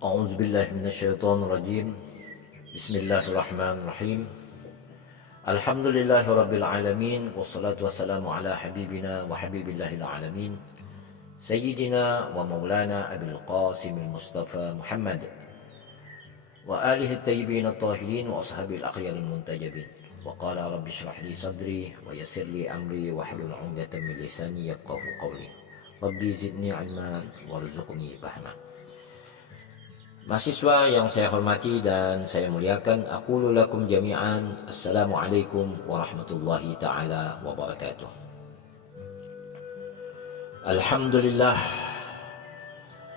أعوذ بالله من الشيطان الرجيم. بسم الله الرحمن الرحيم. الحمد لله رب العالمين، والصلاة والسلام على حبيبنا وحبيب الله العالمين سيدنا ومولانا أبي القاسم المصطفى محمد وآله الطيبين الطاهرين وأصحابه الأخيار المنتجبين. وقال رب اشرح لي صدري ويسر لي أمري واحلل عقدة من لساني يفقهوا قولي. ربي زدني علما وارزقني فهما. Mahasiswa yang saya hormati dan saya muliakan, aqulu lakum jami'an, assalamualaikum warahmatullahi ta'ala wabarakatuh. Alhamdulillah,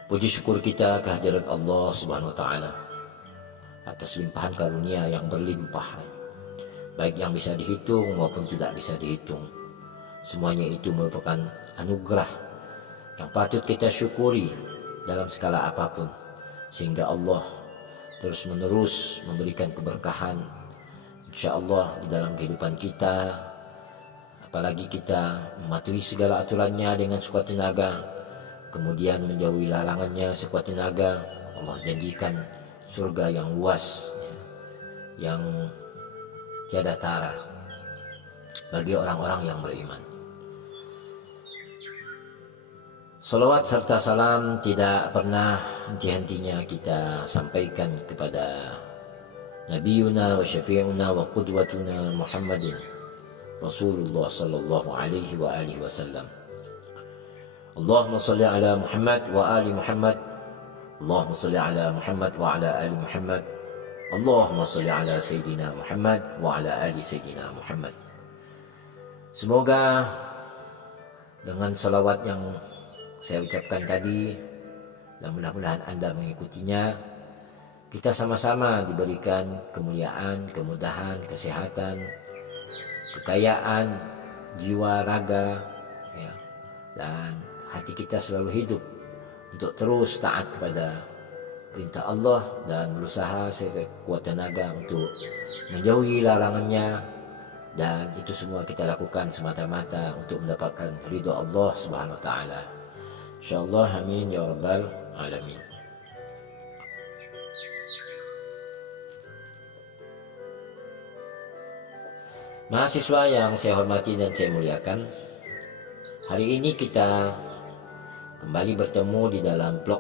puji syukur kita kehadirat Allah subhanahu wa ta'ala atas limpahan karunia yang berlimpah, baik yang bisa dihitung maupun tidak bisa dihitung. Semuanya itu merupakan anugerah yang patut kita syukuri dalam skala apapun, sehingga Allah terus menerus memberikan keberkahan insyaallah di dalam kehidupan kita. Apalagi kita mematuhi segala aturannya dengan sekuat tenaga, kemudian menjauhi larangannya sekuat tenaga, Allah janjikan surga yang luas, yang tiada tara bagi orang-orang yang beriman. Salawat serta salam tidak pernah henti-hentinya kita sampaikan kepada Nabiuna wa syafi'una wa qudwatuna Muhammadin Rasulullah sallallahu alaihi wa alihi wasallam. Allahumma salli ala Muhammad wa ali Muhammad. Allahumma salli ala Muhammad wa ala ali Muhammad. Allahumma salli ala Sayyidina Muhammad wa ala ali Sayyidina Muhammad. Semoga dengan salawat yang saya ucapkan tadi, dan mudah-mudahan Anda mengikutinya, kita sama-sama diberikan kemuliaan, kemudahan, kesehatan, kekayaan, jiwa, raga, ya, dan hati kita selalu hidup untuk terus taat kepada perintah Allah dan berusaha sekuat tenaga untuk menjauhi larangannya, dan itu semua kita lakukan semata-mata untuk mendapatkan ridha Allah Subhanahu wa taala. InsyaAllah, amin ya rabbal alamin. Mahasiswa yang saya hormati dan saya muliakan, hari ini kita kembali bertemu di dalam blog,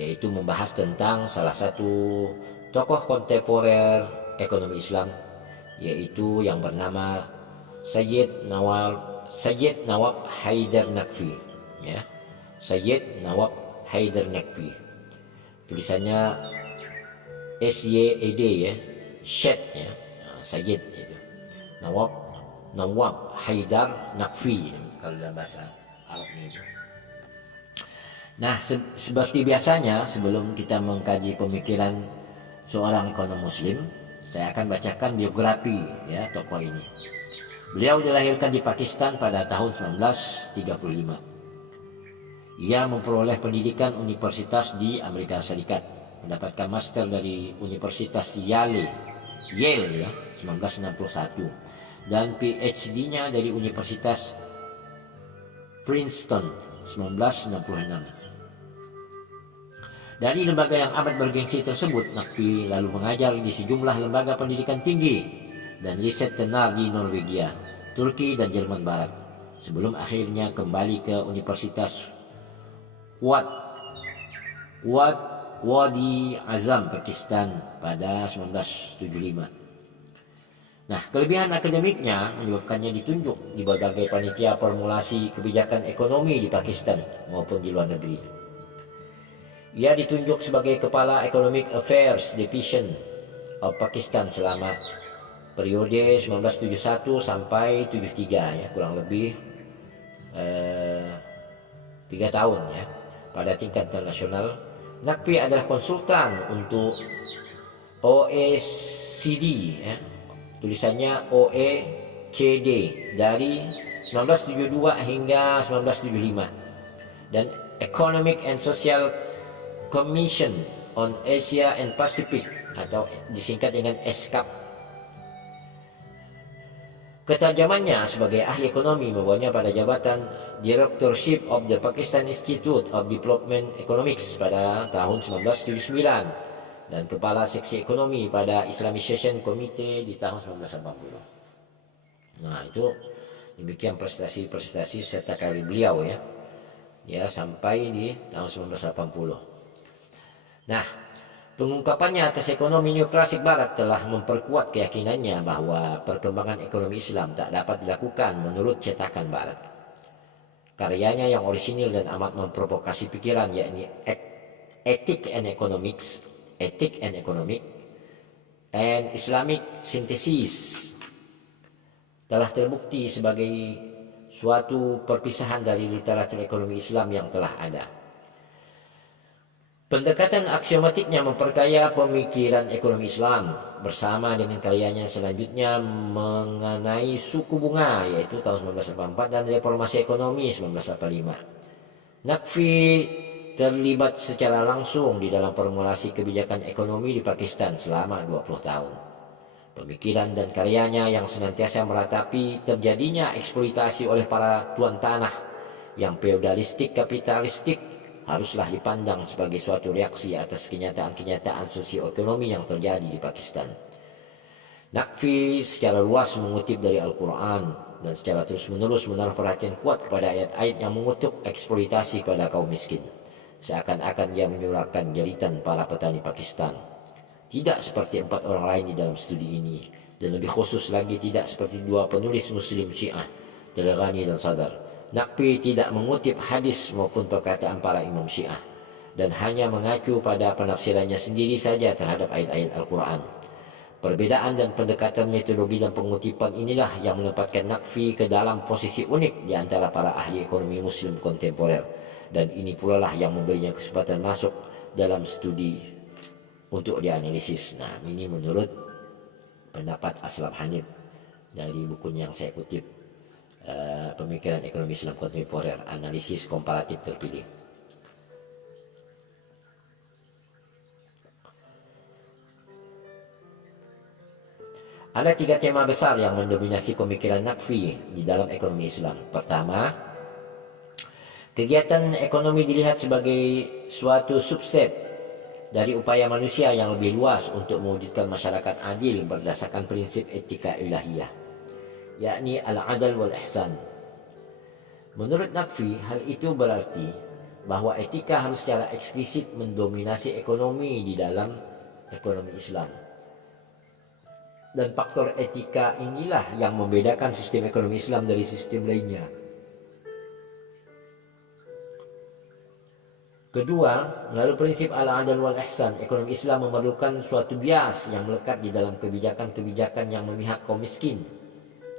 yaitu membahas tentang salah satu tokoh kontemporer ekonomi Islam, yaitu yang bernama Sayyid Nawab Haidar Naqvi, ya. Sayyid Nawab Haidar Naqvi, tulisannya SYED, ya, Syed, ya, Sayyid itu Nawab Haidar Naqvi kalau dalam bahasa Arabnya itu. Nah, seperti biasanya sebelum kita mengkaji pemikiran seorang ekonom muslim, saya akan bacakan biografi, ya, tokoh ini. Beliau dilahirkan di Pakistan pada tahun 1935. Ia memperoleh pendidikan universitas di Amerika Serikat, mendapatkan master dari Universitas Yale, ya, 1961, dan PhD-nya dari Universitas Princeton 1966. Dari lembaga yang amat bergengsi tersebut, Naqvi lalu mengajar di sejumlah lembaga pendidikan tinggi dan riset tenar di Norwegia, Turki, dan Jerman Barat, sebelum akhirnya kembali ke Universitas Wadi Azam, Pakistan pada 1975. Nah, kelebihan akademiknya menyebabkannya ditunjuk di berbagai panitia formulasi kebijakan ekonomi di Pakistan maupun di luar negeri. Ia ditunjuk sebagai Kepala Economic Affairs Division of Pakistan selama periode 1971 sampai 73, ya, kurang lebih 3 tahun, ya. Pada tingkat internasional, Naqvi adalah konsultan untuk OECD, ya, tulisannya OECD, dari 1972 hingga 1975, dan Economic and Social Commission on Asia and Pacific, atau disingkat dengan ESCAP. Ketajamannya sebagai ahli ekonomi membawanya pada jabatan Directorship of the Pakistan Institute of Development Economics pada tahun 1979 dan Kepala Seksi Ekonomi pada Islamization Committee di tahun 1980. Nah, itu demikian prestasi-prestasi serta karir beliau ya sampai di tahun 1980. Nah, pengungkapannya atas ekonomi neoklasik Barat telah memperkuat keyakinannya bahwa perkembangan ekonomi Islam tak dapat dilakukan menurut cetakan Barat. Karyanya yang orisinil dan amat memprovokasi pikiran, yakni Ethic and Economics, Ethic and Economic, and Islamic Synthesis, telah terbukti sebagai suatu perpisahan dari literatur ekonomi Islam yang telah ada. Pendekatan aksiomatiknya memperkaya pemikiran ekonomi Islam bersama dengan karyanya selanjutnya mengenai suku bunga, yaitu tahun 1984, dan reformasi ekonomi 1985. Naqvi terlibat secara langsung di dalam formulasi kebijakan ekonomi di Pakistan selama 20 tahun. Pemikiran dan karyanya yang senantiasa meratapi terjadinya eksploitasi oleh para tuan tanah yang feodalistik kapitalistik haruslah dipandang sebagai suatu reaksi atas kenyataan-kenyataan sosioekonomi yang terjadi di Pakistan. Naqvi secara luas mengutip dari Al-Quran dan secara terus-menerus menaruh perhatian kuat kepada ayat-ayat yang mengutuk eksploitasi pada kaum miskin. Seakan-akan ia menyuarakan jeritan para petani Pakistan. Tidak seperti 4 orang lain di dalam studi ini, dan lebih khusus lagi tidak seperti 2 penulis Muslim Syiah, Telerani dan Sadar. Naqvi tidak mengutip hadis maupun perkataan para imam Syiah dan hanya mengacu pada penafsirannya sendiri saja terhadap ayat-ayat Al-Quran. Perbedaan dan pendekatan metodologi dan pengutipan inilah yang menempatkan Naqvi ke dalam posisi unik di antara para ahli ekonomi Muslim kontemporer, dan ini pula lah yang memberinya kesempatan masuk dalam studi untuk dianalisis. Nah, ini menurut pendapat Aslam Hanif dari bukunya yang saya kutip, Pemikiran Ekonomi Islam Kontemporer, Analisis Komparatif Terpilih. Ada 3 tema besar yang mendominasi pemikiran Naqvi di dalam ekonomi Islam. Pertama, kegiatan ekonomi dilihat sebagai suatu subset dari upaya manusia yang lebih luas untuk mewujudkan masyarakat adil berdasarkan prinsip etika ilahiyah, yakni al-adal wal ihsan. Menurut Naqvi, hal itu berarti bahwa etika harus secara eksplisit mendominasi ekonomi di dalam ekonomi Islam. Dan faktor etika inilah yang membedakan sistem ekonomi Islam dari sistem lainnya. Kedua, melalui prinsip al-adal wal ihsan, ekonomi Islam memerlukan suatu bias yang melekat di dalam kebijakan-kebijakan yang memihak kaum miskin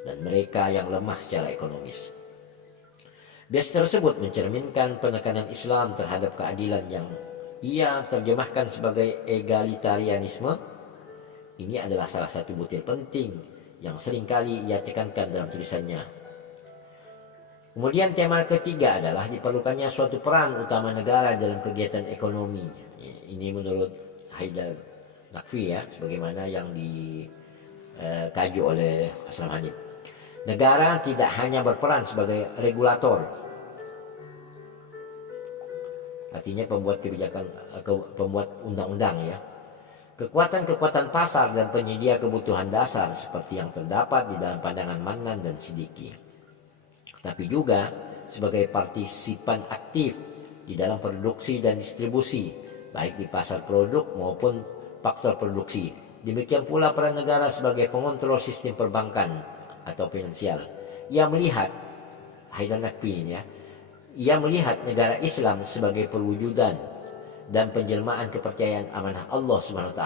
dan mereka yang lemah secara ekonomis. Bias tersebut mencerminkan penekanan Islam terhadap keadilan yang ia terjemahkan sebagai egalitarianisme. Ini adalah salah satu butir penting yang seringkali ia tekankan dalam tulisannya. Kemudian tema ketiga adalah diperlukannya suatu peran utama negara dalam kegiatan ekonomi. Ini menurut Haidar Naqvi ya, sebagaimana yang dikaji oleh Aslam Hanif. Negara tidak hanya berperan sebagai regulator, artinya pembuat kebijakan, pembuat undang-undang ya. Kekuatan-kekuatan pasar dan penyedia kebutuhan dasar seperti yang terdapat di dalam pandangan Mannan dan Siddiqi, tapi juga sebagai partisipan aktif di dalam produksi dan distribusi, baik di pasar produk maupun faktor produksi. Demikian pula peran negara sebagai pengontrol sistem perbankan atau finansial. Ia melihat, Haidar Naqvi ya, ia melihat negara Islam sebagai perwujudan dan penjelmaan kepercayaan amanah Allah SWT,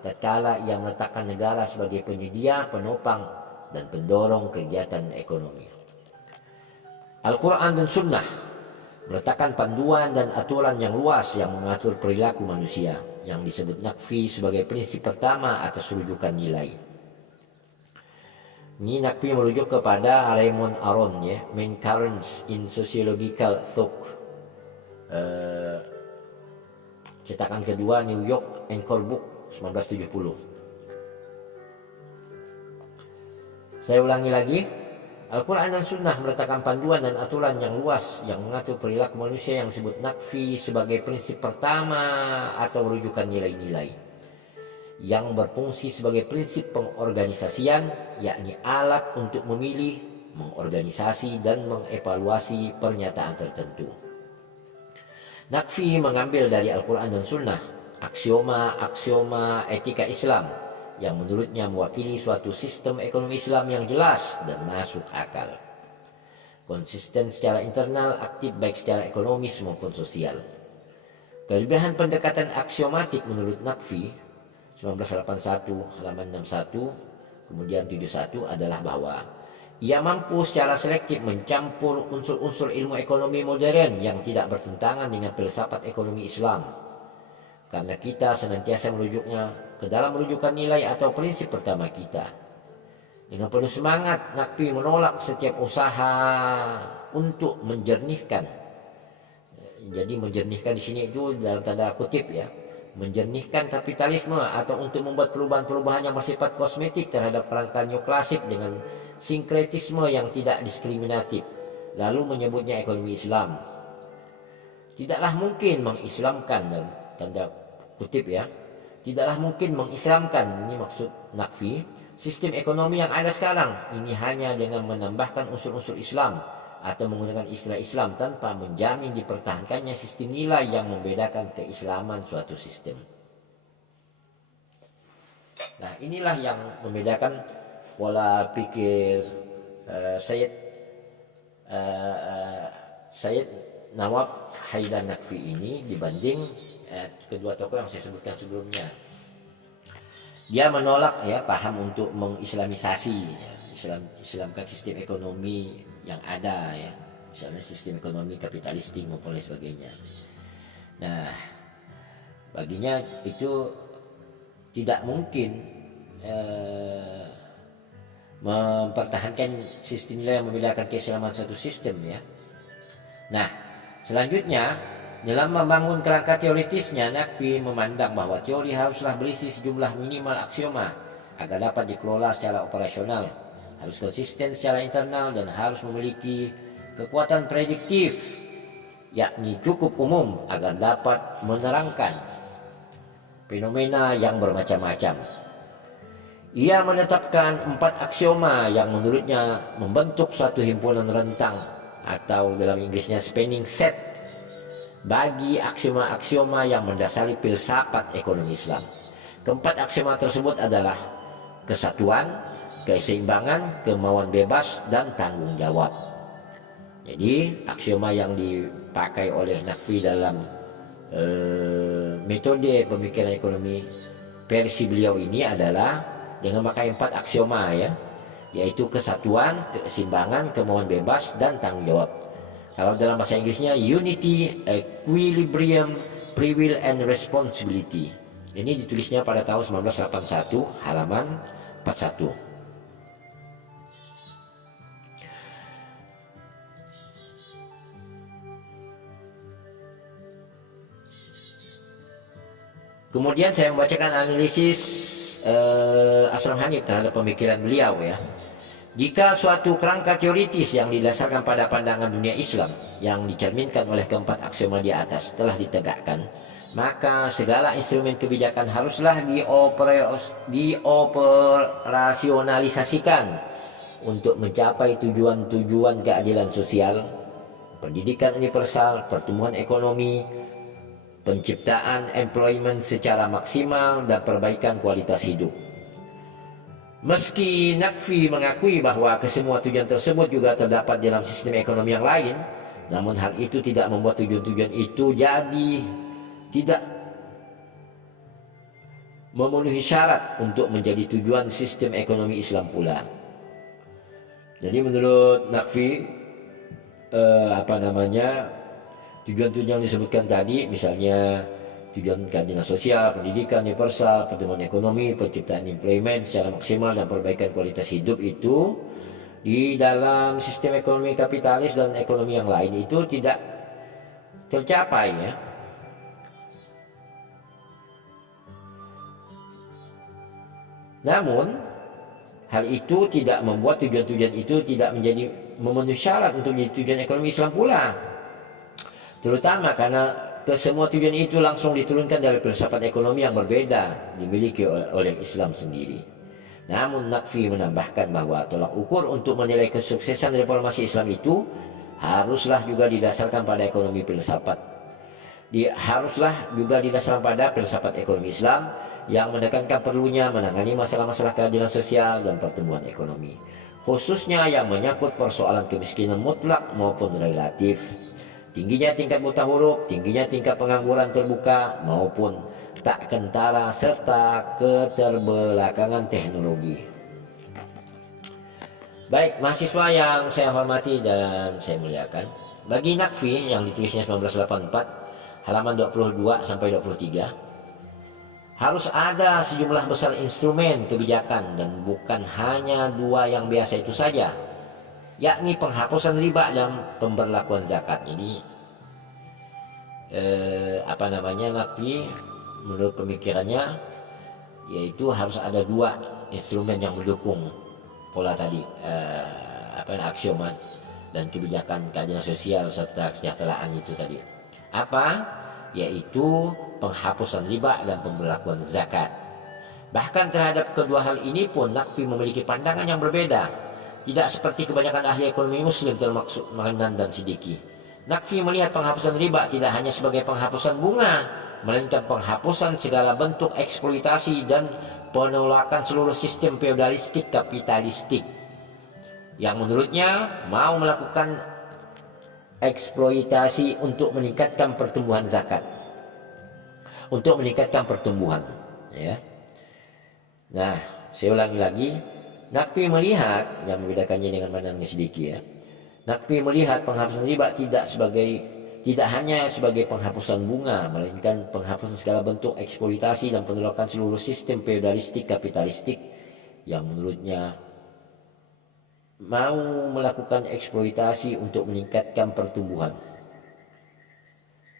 tatkala ia meletakkan negara sebagai penyedia, penopang, dan pendorong kegiatan ekonomi. Al-Quran dan Sunnah meletakkan panduan dan aturan yang luas yang mengatur perilaku manusia, yang disebut Naqvi sebagai prinsip pertama atas rujukan nilai. Ini Naqvi merujuk kepada Raymond Aron ya, Main Currents in Sociological Thought, cetakan kedua New York Anchor Book 1970. Saya ulangi lagi, Al-Quran dan Sunnah meletakkan panduan dan aturan yang luas yang mengatur perilaku manusia yang disebut nakfi sebagai prinsip pertama atau rujukan nilai-nilai yang berfungsi sebagai prinsip pengorganisasian, yakni alat untuk memilih, mengorganisasi, dan mengevaluasi pernyataan tertentu. Nakfi mengambil dari Al-Quran dan Sunnah aksioma-aksioma etika Islam yang menurutnya mewakili suatu sistem ekonomi Islam yang jelas dan masuk akal, konsisten secara internal, aktif baik secara ekonomis maupun sosial. Kelebihan pendekatan aksiomatik menurut Nakfi 1981 halaman 61 kemudian 71 adalah bahwa ia mampu secara selektif mencampur unsur-unsur ilmu ekonomi modern yang tidak bertentangan dengan filsafat ekonomi Islam, karena kita senantiasa merujuknya ke dalam rujukan nilai atau prinsip pertama kita. Dengan penuh semangat, Nakfi menolak setiap usaha untuk menjernihkan. Jadi menjernihkan di sini itu dalam tanda kutip ya, menjernihkan kapitalisme atau untuk membuat perubahan-perubahan yang bersifat kosmetik terhadap kerangka neoklasik dengan sinkretisme yang tidak diskriminatif, lalu menyebutnya ekonomi Islam. Tidaklah mungkin mengislamkan, dalam tanda kutip ya, tidaklah mungkin mengislamkan, ini maksud Nakfi, sistem ekonomi yang ada sekarang ini hanya dengan menambahkan unsur-unsur Islam atau menggunakan istilah Islam tanpa menjamin dipertahankannya sistem nilai yang membedakan keislaman suatu sistem. Nah, inilah yang membedakan pola pikir Sayyid Nawab Haidar Nakfi ini dibanding kedua tokoh yang saya sebutkan sebelumnya. Dia menolak ya paham untuk mengislamisasi ya, Islamkan sistem ekonomi yang ada ya, misalnya sistem ekonomi kapitalistik maupun lain sebagainya. Nah, baginya itu tidak mungkin mempertahankan sistem nilai yang membedakan keislaman suatu sistem ya. Nah, selanjutnya dalam membangun kerangka teoritisnya, Nakfi memandang bahwa teori haruslah berisi sejumlah minimal aksioma agar dapat dikelola secara operasional, harus konsisten secara internal, dan harus memiliki kekuatan prediktif, yakni cukup umum agar dapat menerangkan fenomena yang bermacam-macam. Ia menetapkan 4 aksioma yang menurutnya membentuk suatu himpunan rentang atau dalam Inggrisnya spanning set bagi aksioma-aksioma yang mendasari filsafat ekonomi Islam. Keempat aksioma tersebut adalah kesatuan, keseimbangan, kemauan bebas, dan tanggung jawab. Jadi aksioma yang dipakai oleh Nakfi dalam metode pemikiran ekonomi versi beliau ini adalah dengan memakai 4 aksioma ya, yaitu kesatuan, keseimbangan, kemauan bebas, dan tanggung jawab. Kalau dalam bahasa Inggrisnya unity, equilibrium, free will, and responsibility. Ini ditulisnya pada tahun 1981 halaman 41. Kemudian saya membacakan analisis Ashraf Hanif terhadap pemikiran beliau ya. Jika suatu kerangka teoritis yang didasarkan pada pandangan dunia Islam yang dicerminkan oleh keempat aksioma di atas telah ditegakkan, maka segala instrumen kebijakan haruslah dioperasionalisasikan untuk mencapai tujuan-tujuan keadilan sosial, pendidikan universal, pertumbuhan ekonomi, penciptaan employment secara maksimal, dan perbaikan kualitas hidup. Meski Nakfi mengakui bahwa kesemua tujuan tersebut juga terdapat dalam sistem ekonomi yang lain, namun hal itu tidak membuat tujuan-tujuan itu jadi tidak memenuhi syarat untuk menjadi tujuan sistem ekonomi Islam pula. Jadi menurut Nakfi tujuan-tujuan yang disebutkan tadi, misalnya tujuan keadilan sosial, pendidikan universal, pertumbuhan ekonomi, penciptaan employment secara maksimal, dan perbaikan kualitas hidup, itu di dalam sistem ekonomi kapitalis dan ekonomi yang lain itu tidak tercapai ya. Namun hal itu tidak membuat tujuan-tujuan itu tidak menjadi memenuhi syarat untuk menjadi tujuan ekonomi Islam pula. Terutama karena kesemua tujuan itu langsung diturunkan dari filsafat ekonomi yang berbeda dimiliki oleh Islam sendiri. Namun Naqfi menambahkan bahwa tolak ukur untuk menilai kesuksesan reformasi Islam itu haruslah juga didasarkan pada ekonomi filsafat. Haruslah juga didasarkan pada filsafat ekonomi Islam yang menekankan perlunya menangani masalah-masalah keadilan sosial dan pertumbuhan ekonomi, khususnya yang menyangkut persoalan kemiskinan mutlak maupun relatif, tingginya tingkat buta huruf, tingginya tingkat pengangguran terbuka maupun tak kentara, serta keterbelakangan teknologi. Baik, mahasiswa yang saya hormati dan saya muliakan, bagi Naqfi yang ditulisnya 1984, halaman 22 sampai 23, harus ada sejumlah besar instrumen kebijakan dan bukan hanya dua yang biasa itu saja, yakni penghapusan riba dan pemberlakuan zakat. Ini Naqfi menurut pemikirannya yaitu harus ada dua instrumen yang mendukung pola tadi, aksioma dan kebijakan keadilan sosial serta kesejahteraan itu tadi. Yaitu penghapusan riba dan pemberlakuan zakat. Bahkan terhadap kedua hal ini pun Naqfi memiliki pandangan yang berbeda. Tidak seperti kebanyakan ahli ekonomi muslim termasuk Mandan dan Siddiqi. Naqfi melihat penghapusan riba tidak hanya sebagai penghapusan bunga, melainkan penghapusan segala bentuk eksploitasi dan penolakan seluruh sistem feodalistik kapitalistik yang menurutnya mau melakukan eksploitasi untuk meningkatkan pertumbuhan zakat, untuk meningkatkan pertumbuhan, ya. Nah, saya ulangi lagi, Naqfi melihat, yang membedakannya dengan Mandan Siddiqi, ya. Naqfi melihat penghapusan riba tidak hanya sebagai penghapusan bunga, melainkan penghapusan segala bentuk eksploitasi dan penolakan seluruh sistem feodalistik kapitalistik yang menurutnya mau melakukan eksploitasi untuk meningkatkan pertumbuhan.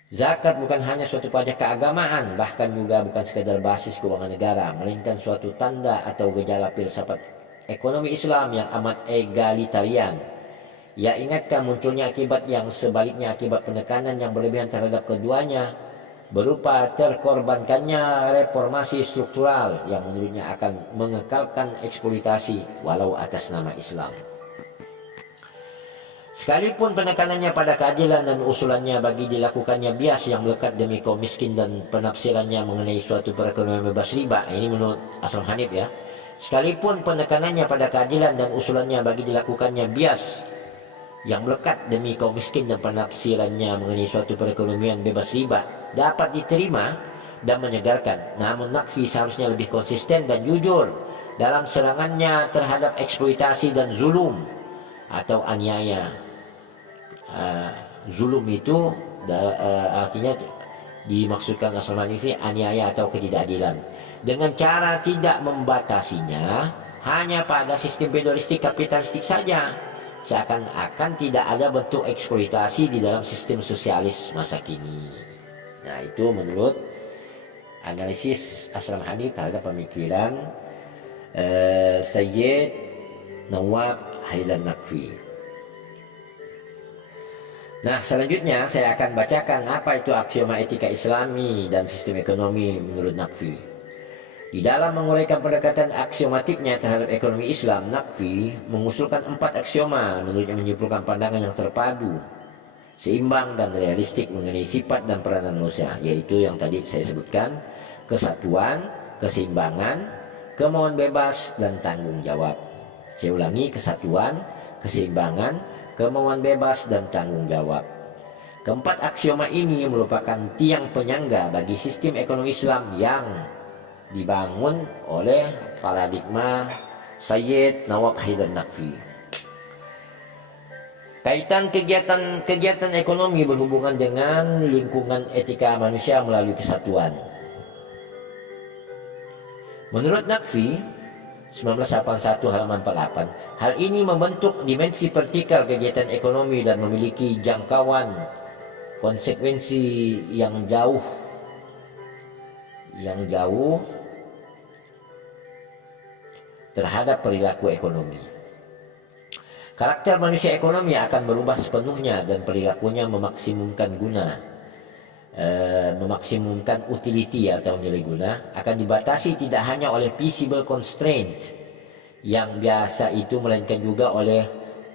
Zakat bukan hanya suatu pajak keagamaan, bahkan juga bukan sekadar basis keuangan negara, melainkan suatu tanda atau gejala filsafat ekonomi Islam yang amat egalitarian. Ia ingatkan munculnya akibat yang sebaliknya, akibat penekanan yang berlebihan terhadap keduanya, berupa terkorbankannya reformasi struktural yang menurutnya akan mengekalkan eksploitasi walau atas nama Islam. Sekalipun penekanannya pada keadilan dan usulannya bagi dilakukannya bias yang melekat demi kaum miskin dan penafsirannya mengenai suatu perekonomian bebas riba, ini menurut Aslam Hanif, ya. Sekalipun penekanannya pada keadilan dan usulannya bagi dilakukannya bias yang melekat demi kaum miskin dan penafsirannya mengenai suatu perekonomian bebas riba dapat diterima dan menyegarkan, namun Naqfi seharusnya lebih konsisten dan jujur dalam serangannya terhadap eksploitasi dan zulum atau aniaya. Zulum itu artinya dimaksudkan Aslam Hanif ini aniaya atau ketidakadilan, dengan cara tidak membatasinya hanya pada sistem feodalistik kapitalistik saja, seakan-akan tidak ada bentuk eksploitasi di dalam sistem sosialis masa kini. Nah, itu menurut analisis Aslam Hanif terhadap pemikiran Sayyid Nawab Haidar Naqfi. Nah, selanjutnya saya akan bacakan apa itu aksioma etika Islami dan sistem ekonomi menurut Naqfi. Di dalam menguraikan pendekatan aksiomatiknya terhadap ekonomi Islam, Naqfi mengusulkan 4 aksioma menurutnya menyimpulkan pandangan yang terpadu, seimbang dan realistik mengenai sifat dan peranan manusia, yaitu yang tadi saya sebutkan: kesatuan, keseimbangan, kemauan bebas, dan tanggung jawab. Saya ulangi: kesatuan, keseimbangan, kemauan bebas, dan tanggung jawab. Keempat aksioma ini merupakan tiang penyangga bagi sistem ekonomi Islam yang dibangun oleh paradigma Sayyid Nawab Haidar Naqfi. Kaitan kegiatan ekonomi berhubungan dengan lingkungan etika manusia melalui kesatuan. Menurut Naqfi 1981 halaman 48, hal ini membentuk dimensi vertikal kegiatan ekonomi dan memiliki jangkauan konsekuensi yang jauh terhadap perilaku ekonomi. Karakter manusia ekonomi akan berubah sepenuhnya dan perilakunya memaksimumkan utility atau nilai guna akan dibatasi tidak hanya oleh visible constraint yang biasa itu, melainkan juga oleh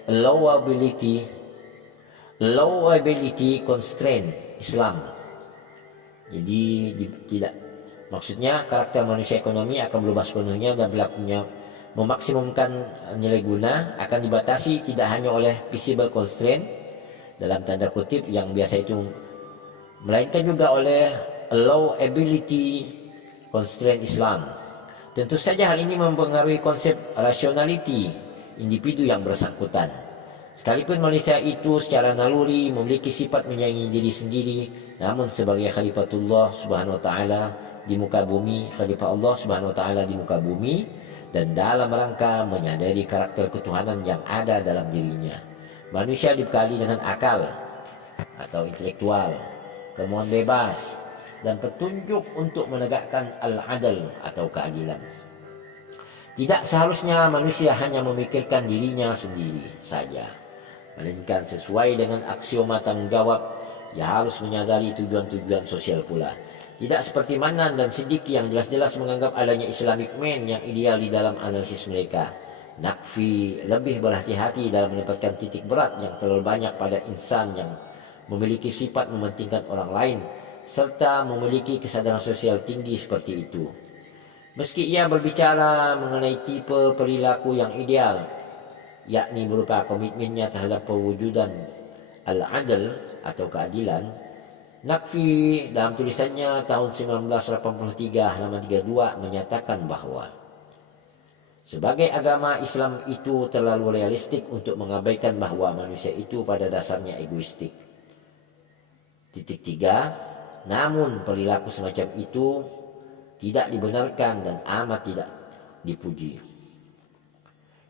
allowability constraint Islam. Jadi maksudnya karakter manusia ekonomi akan berubah sepenuhnya dan perilakunya memaksimumkan nilai guna akan dibatasi tidak hanya oleh visible constraint dalam tanda kutip yang biasa itu, melainkan juga oleh allowability constraint Islam. Tentu saja hal ini mempengaruhi konsep rationality individu yang bersangkutan. Sekalipun manusia itu secara naluri memiliki sifat menyayangi diri sendiri, namun sebagai khalifatullah subhanahu wa ta'ala di muka bumi, khalifah Allah subhanahu wa ta'ala di muka bumi, dan dalam rangka menyadari karakter ketuhanan yang ada dalam dirinya, manusia dibekali dengan akal atau intelektual, kemauan bebas, dan petunjuk untuk menegakkan al-adl atau keadilan. Tidak seharusnya manusia hanya memikirkan dirinya sendiri saja, melainkan sesuai dengan aksioma tanggung jawab, ia harus menyadari tujuan-tujuan sosial pula. Tidak seperti Manan dan Siddiqi yang jelas-jelas menganggap adanya Islamic man yang ideal di dalam analisis mereka. Naqfi lebih berhati-hati dalam menempatkan titik berat yang terlalu banyak pada insan yang memiliki sifat mementingkan orang lain serta memiliki kesadaran sosial tinggi seperti itu. Meski ia berbicara mengenai tipe perilaku yang ideal, yakni berupa komitmennya terhadap perwujudan al-adl atau keadilan, Naqfi dalam tulisannya tahun 1983 halaman 32 menyatakan bahwa sebagai agama, Islam itu terlalu realistik untuk mengabaikan bahwa manusia itu pada dasarnya egoistik. Titik 3, namun perilaku semacam itu tidak dibenarkan dan amat tidak dipuji.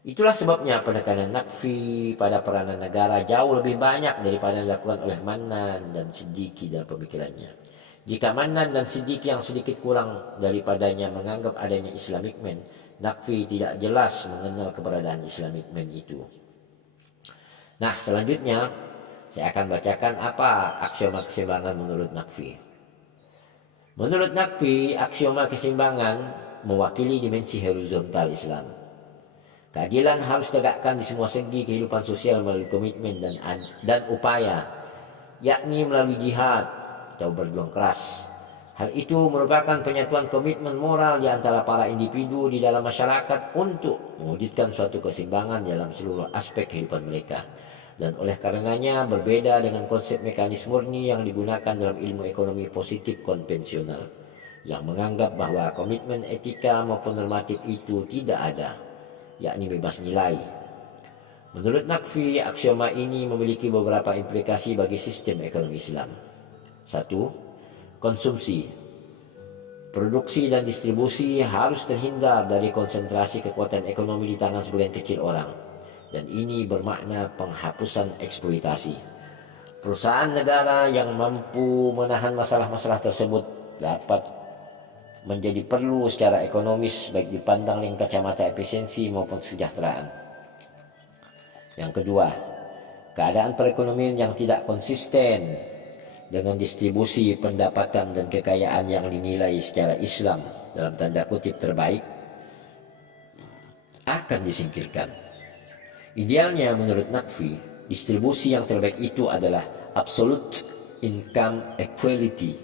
Itulah sebabnya penekanan Naqfi pada peranan negara jauh lebih banyak daripada yang dilakukan oleh Manan dan Siddiqi dalam pemikirannya. Jika Manan dan Siddiqi yang sedikit kurang daripadanya menganggap adanya Islamic man, Naqfi tidak jelas mengenal keberadaan Islamic man itu. Nah, selanjutnya saya akan bacakan apa aksioma keseimbangan menurut Naqfi. Menurut Naqfi, aksioma keseimbangan mewakili dimensi horizontal Islam. Keadilan harus tegakkan di semua segi kehidupan sosial melalui komitmen dan upaya, yakni melalui jihad atau berjuang keras. Hal itu merupakan penyatuan komitmen moral di antara para individu di dalam masyarakat untuk mewujudkan suatu keseimbangan dalam seluruh aspek kehidupan mereka. Dan oleh karenanya berbeda dengan konsep mekanis murni yang digunakan dalam ilmu ekonomi positif konvensional, yang menganggap bahwa komitmen etika maupun normatif itu tidak ada, yakni bebas nilai. Menurut Naqfi, aksioma ini memiliki beberapa implikasi bagi sistem ekonomi Islam. 1. Konsumsi. Produksi dan distribusi harus terhindar dari konsentrasi kekuatan ekonomi di tangan sebagian kecil orang, dan ini bermakna penghapusan eksploitasi. Perusahaan negara yang mampu menahan masalah-masalah tersebut dapat menjadi perlu secara ekonomis baik dipandang dengan kacamata efisiensi maupun kesejahteraan. Yang kedua, keadaan perekonomian yang tidak konsisten dengan distribusi pendapatan dan kekayaan yang dinilai secara Islam dalam tanda kutip terbaik akan disingkirkan. Idealnya menurut Naqfi, distribusi yang terbaik itu adalah absolute income equality,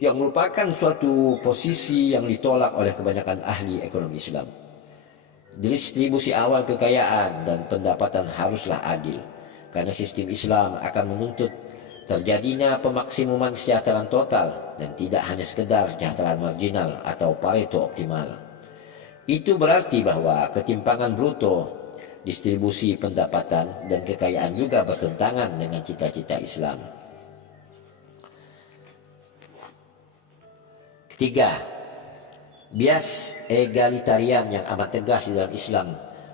yang merupakan suatu posisi yang ditolak oleh kebanyakan ahli ekonomi Islam. Distribusi awal kekayaan dan pendapatan haruslah adil, karena sistem Islam akan menuntut terjadinya pemaksimuman kesejahteraan total dan tidak hanya sekedar kesejahteraan marginal atau Pareto optimal. Itu berarti bahwa ketimpangan bruto, distribusi pendapatan dan kekayaan juga bertentangan dengan cita-cita Islam. Ketiga, bias egalitarian yang amat tegas di dalam Islam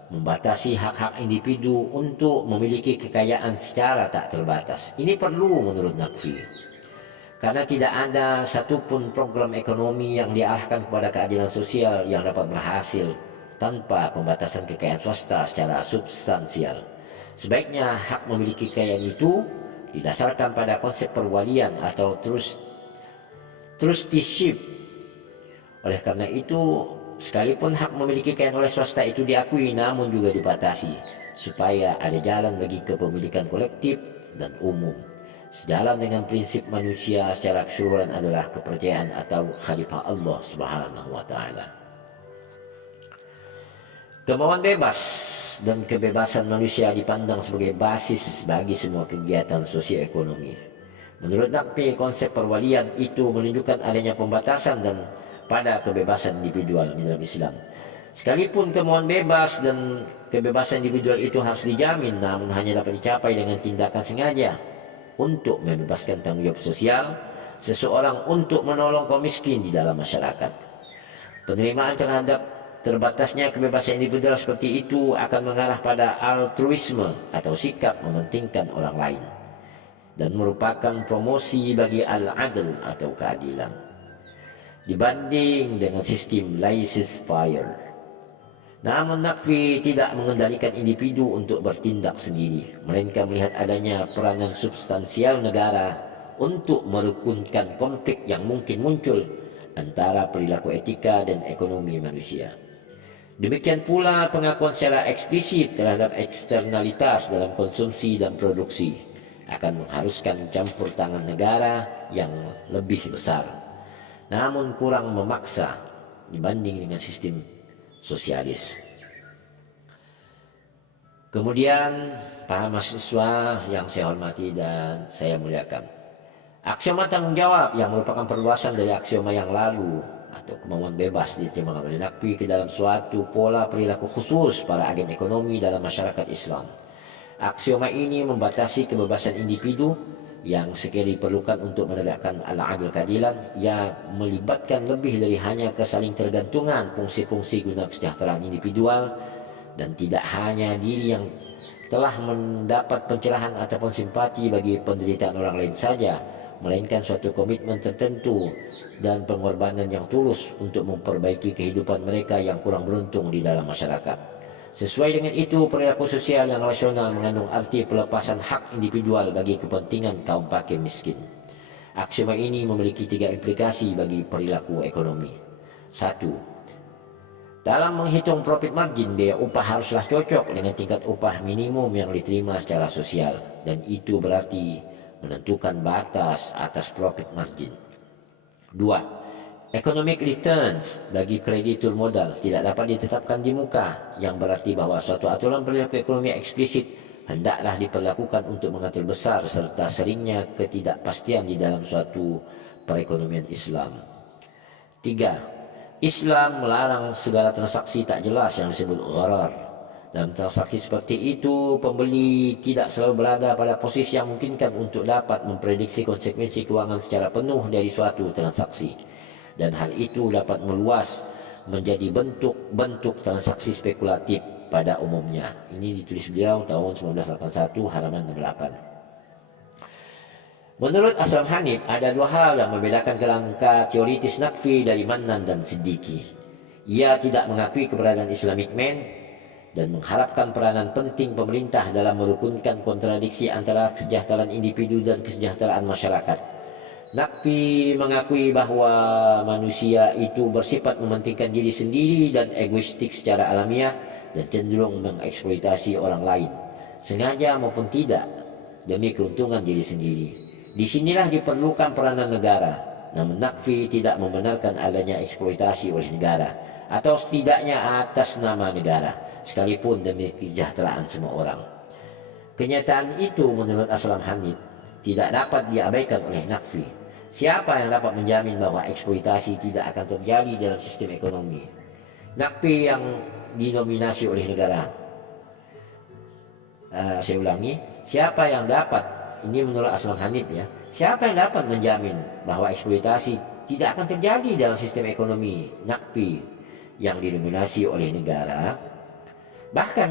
membatasi hak-hak individu untuk memiliki kekayaan secara tak terbatas. Ini perlu menurut Naqfi, karena tidak ada satupun program ekonomi yang diarahkan kepada keadilan sosial yang dapat berhasil tanpa pembatasan kekayaan swasta secara substansial. Sebaiknya hak memiliki kekayaan itu didasarkan pada konsep perwalian atau trusteeship. Oleh karena itu, sekalipun hak memiliki kekayaan oleh swasta itu diakui, namun juga dibatasi supaya ada jalan bagi kepemilikan kolektif dan umum. Sejalan dengan prinsip manusia secara keseluruhan adalah kepercayaan atau khalifah Allah Subhanahu wa taala. Kemauan bebas dan kebebasan manusia dipandang sebagai basis bagi semua kegiatan sosioekonomi. Menurut Naqfi, konsep perwalian itu menunjukkan adanya pembatasan dan pada kebebasan individual di dalam Islam. Sekalipun kemauan bebas dan kebebasan individual itu harus dijamin, namun hanya dapat dicapai dengan tindakan sengaja untuk membebaskan tanggung jawab sosial seseorang untuk menolong kaum miskin di dalam masyarakat. Penerimaan terhadap terbatasnya kebebasan individual seperti itu akan mengarah pada altruisme atau sikap mementingkan orang lain dan merupakan promosi bagi al-adl atau keadilan dibanding dengan sistem laissez-faire. Namun Naqfi tidak mengendalikan individu untuk bertindak sendiri, melainkan melihat adanya peranan substansial negara untuk merukunkan konflik yang mungkin muncul antara perilaku etika dan ekonomi manusia. Demikian pula pengakuan secara eksplisit terhadap eksternalitas dalam konsumsi dan produksi akan mengharuskan campur tangan negara yang lebih besar, namun kurang memaksa dibanding dengan sistem sosialis. Kemudian para mahasiswa yang saya hormati dan saya muliakan, aksioma tanggung jawab yang merupakan perluasan dari aksioma yang lalu atau kemauan bebas diterima oleh Naqfi ke dalam suatu pola perilaku khusus para agen ekonomi dalam masyarakat Islam. Aksioma ini membatasi kebebasan individu yang sekali diperlukan untuk menegakkan al-adl keadilan yang melibatkan lebih dari hanya kesaling tergantungan fungsi-fungsi guna kesejahteraan individual, dan tidak hanya diri yang telah mendapat pencerahan ataupun simpati bagi penderitaan orang lain saja, melainkan suatu komitmen tertentu dan pengorbanan yang tulus untuk memperbaiki kehidupan mereka yang kurang beruntung di dalam masyarakat. Sesuai dengan itu, perilaku sosial yang rasional mengandung arti pelepasan hak individual bagi kepentingan kaum fakir miskin. Aksioma ini memiliki 3 implikasi bagi perilaku ekonomi. 1. Dalam menghitung profit margin, biaya upah haruslah cocok dengan tingkat upah minimum yang diterima secara sosial, dan itu berarti menentukan batas atas profit margin. 2. Economic returns bagi kreditur modal tidak dapat ditetapkan di muka, yang berarti bahwa suatu aturan perilaku ekonomi eksplisit hendaklah diperlakukan untuk mengatur besar serta seringnya ketidakpastian di dalam suatu perekonomian Islam. 3. Islam melarang segala transaksi tak jelas yang disebut gharar. Dalam transaksi seperti itu, pembeli tidak selalu berada pada posisi yang memungkinkan untuk dapat memprediksi konsekuensi keuangan secara penuh dari suatu transaksi, dan hal itu dapat meluas menjadi bentuk-bentuk transaksi spekulatif pada umumnya. Ini ditulis beliau tahun 1981, halaman 68. Menurut Aslam Hanif, ada 2 hal yang membedakan kerangka teoritis Naqfi dari Mannan dan Siddiqi. Ia tidak mengakui keberadaan Islamic Man dan mengharapkan peranan penting pemerintah dalam merukunkan kontradiksi antara kesejahteraan individu dan kesejahteraan masyarakat. Naqfi mengakui bahwa manusia itu bersifat mementingkan diri sendiri dan egoistik secara alamiah dan cenderung mengeksploitasi orang lain, sengaja maupun tidak, demi keuntungan diri sendiri. Disinilah diperlukan peranan negara. Namun Naqfi tidak membenarkan adanya eksploitasi oleh negara, atau setidaknya atas nama negara, sekalipun demi kesejahteraan semua orang. Kenyataan itu menurut Aslam Hanif tidak dapat diabaikan oleh Naqfi. Siapa yang dapat menjamin bahwa eksploitasi tidak akan terjadi dalam sistem ekonomi? Naqfi yang dinominasi oleh negara. Saya ulangi, siapa yang dapat, ini menurut Aslam Hanif ya, siapa yang dapat menjamin bahwa eksploitasi tidak akan terjadi dalam sistem ekonomi Naqfi yang didominasi oleh negara? Bahkan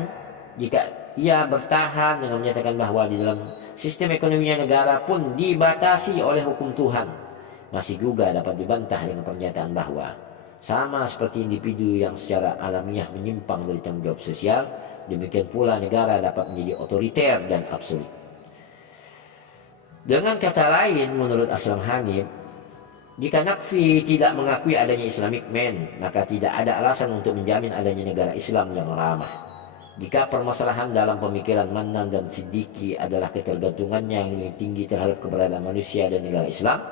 jika ia bertahan dengan menyatakan bahwa di dalam sistem ekonominya negara pun dibatasi oleh hukum Tuhan, masih juga dapat dibantah dengan pernyataan bahwa sama seperti individu yang secara alamiah menyimpang dari tanggung jawab sosial, demikian pula negara dapat menjadi otoriter dan absolut. Dengan kata lain, menurut Aslam Hanif, jika Naqfi tidak mengakui adanya Islamic Man, maka tidak ada alasan untuk menjamin adanya negara Islam yang ramah. Jika permasalahan dalam pemikiran Mannan dan Siddiqi adalah ketergantungannya yang lebih tinggi terhadap keberadaan manusia dan negara Islam,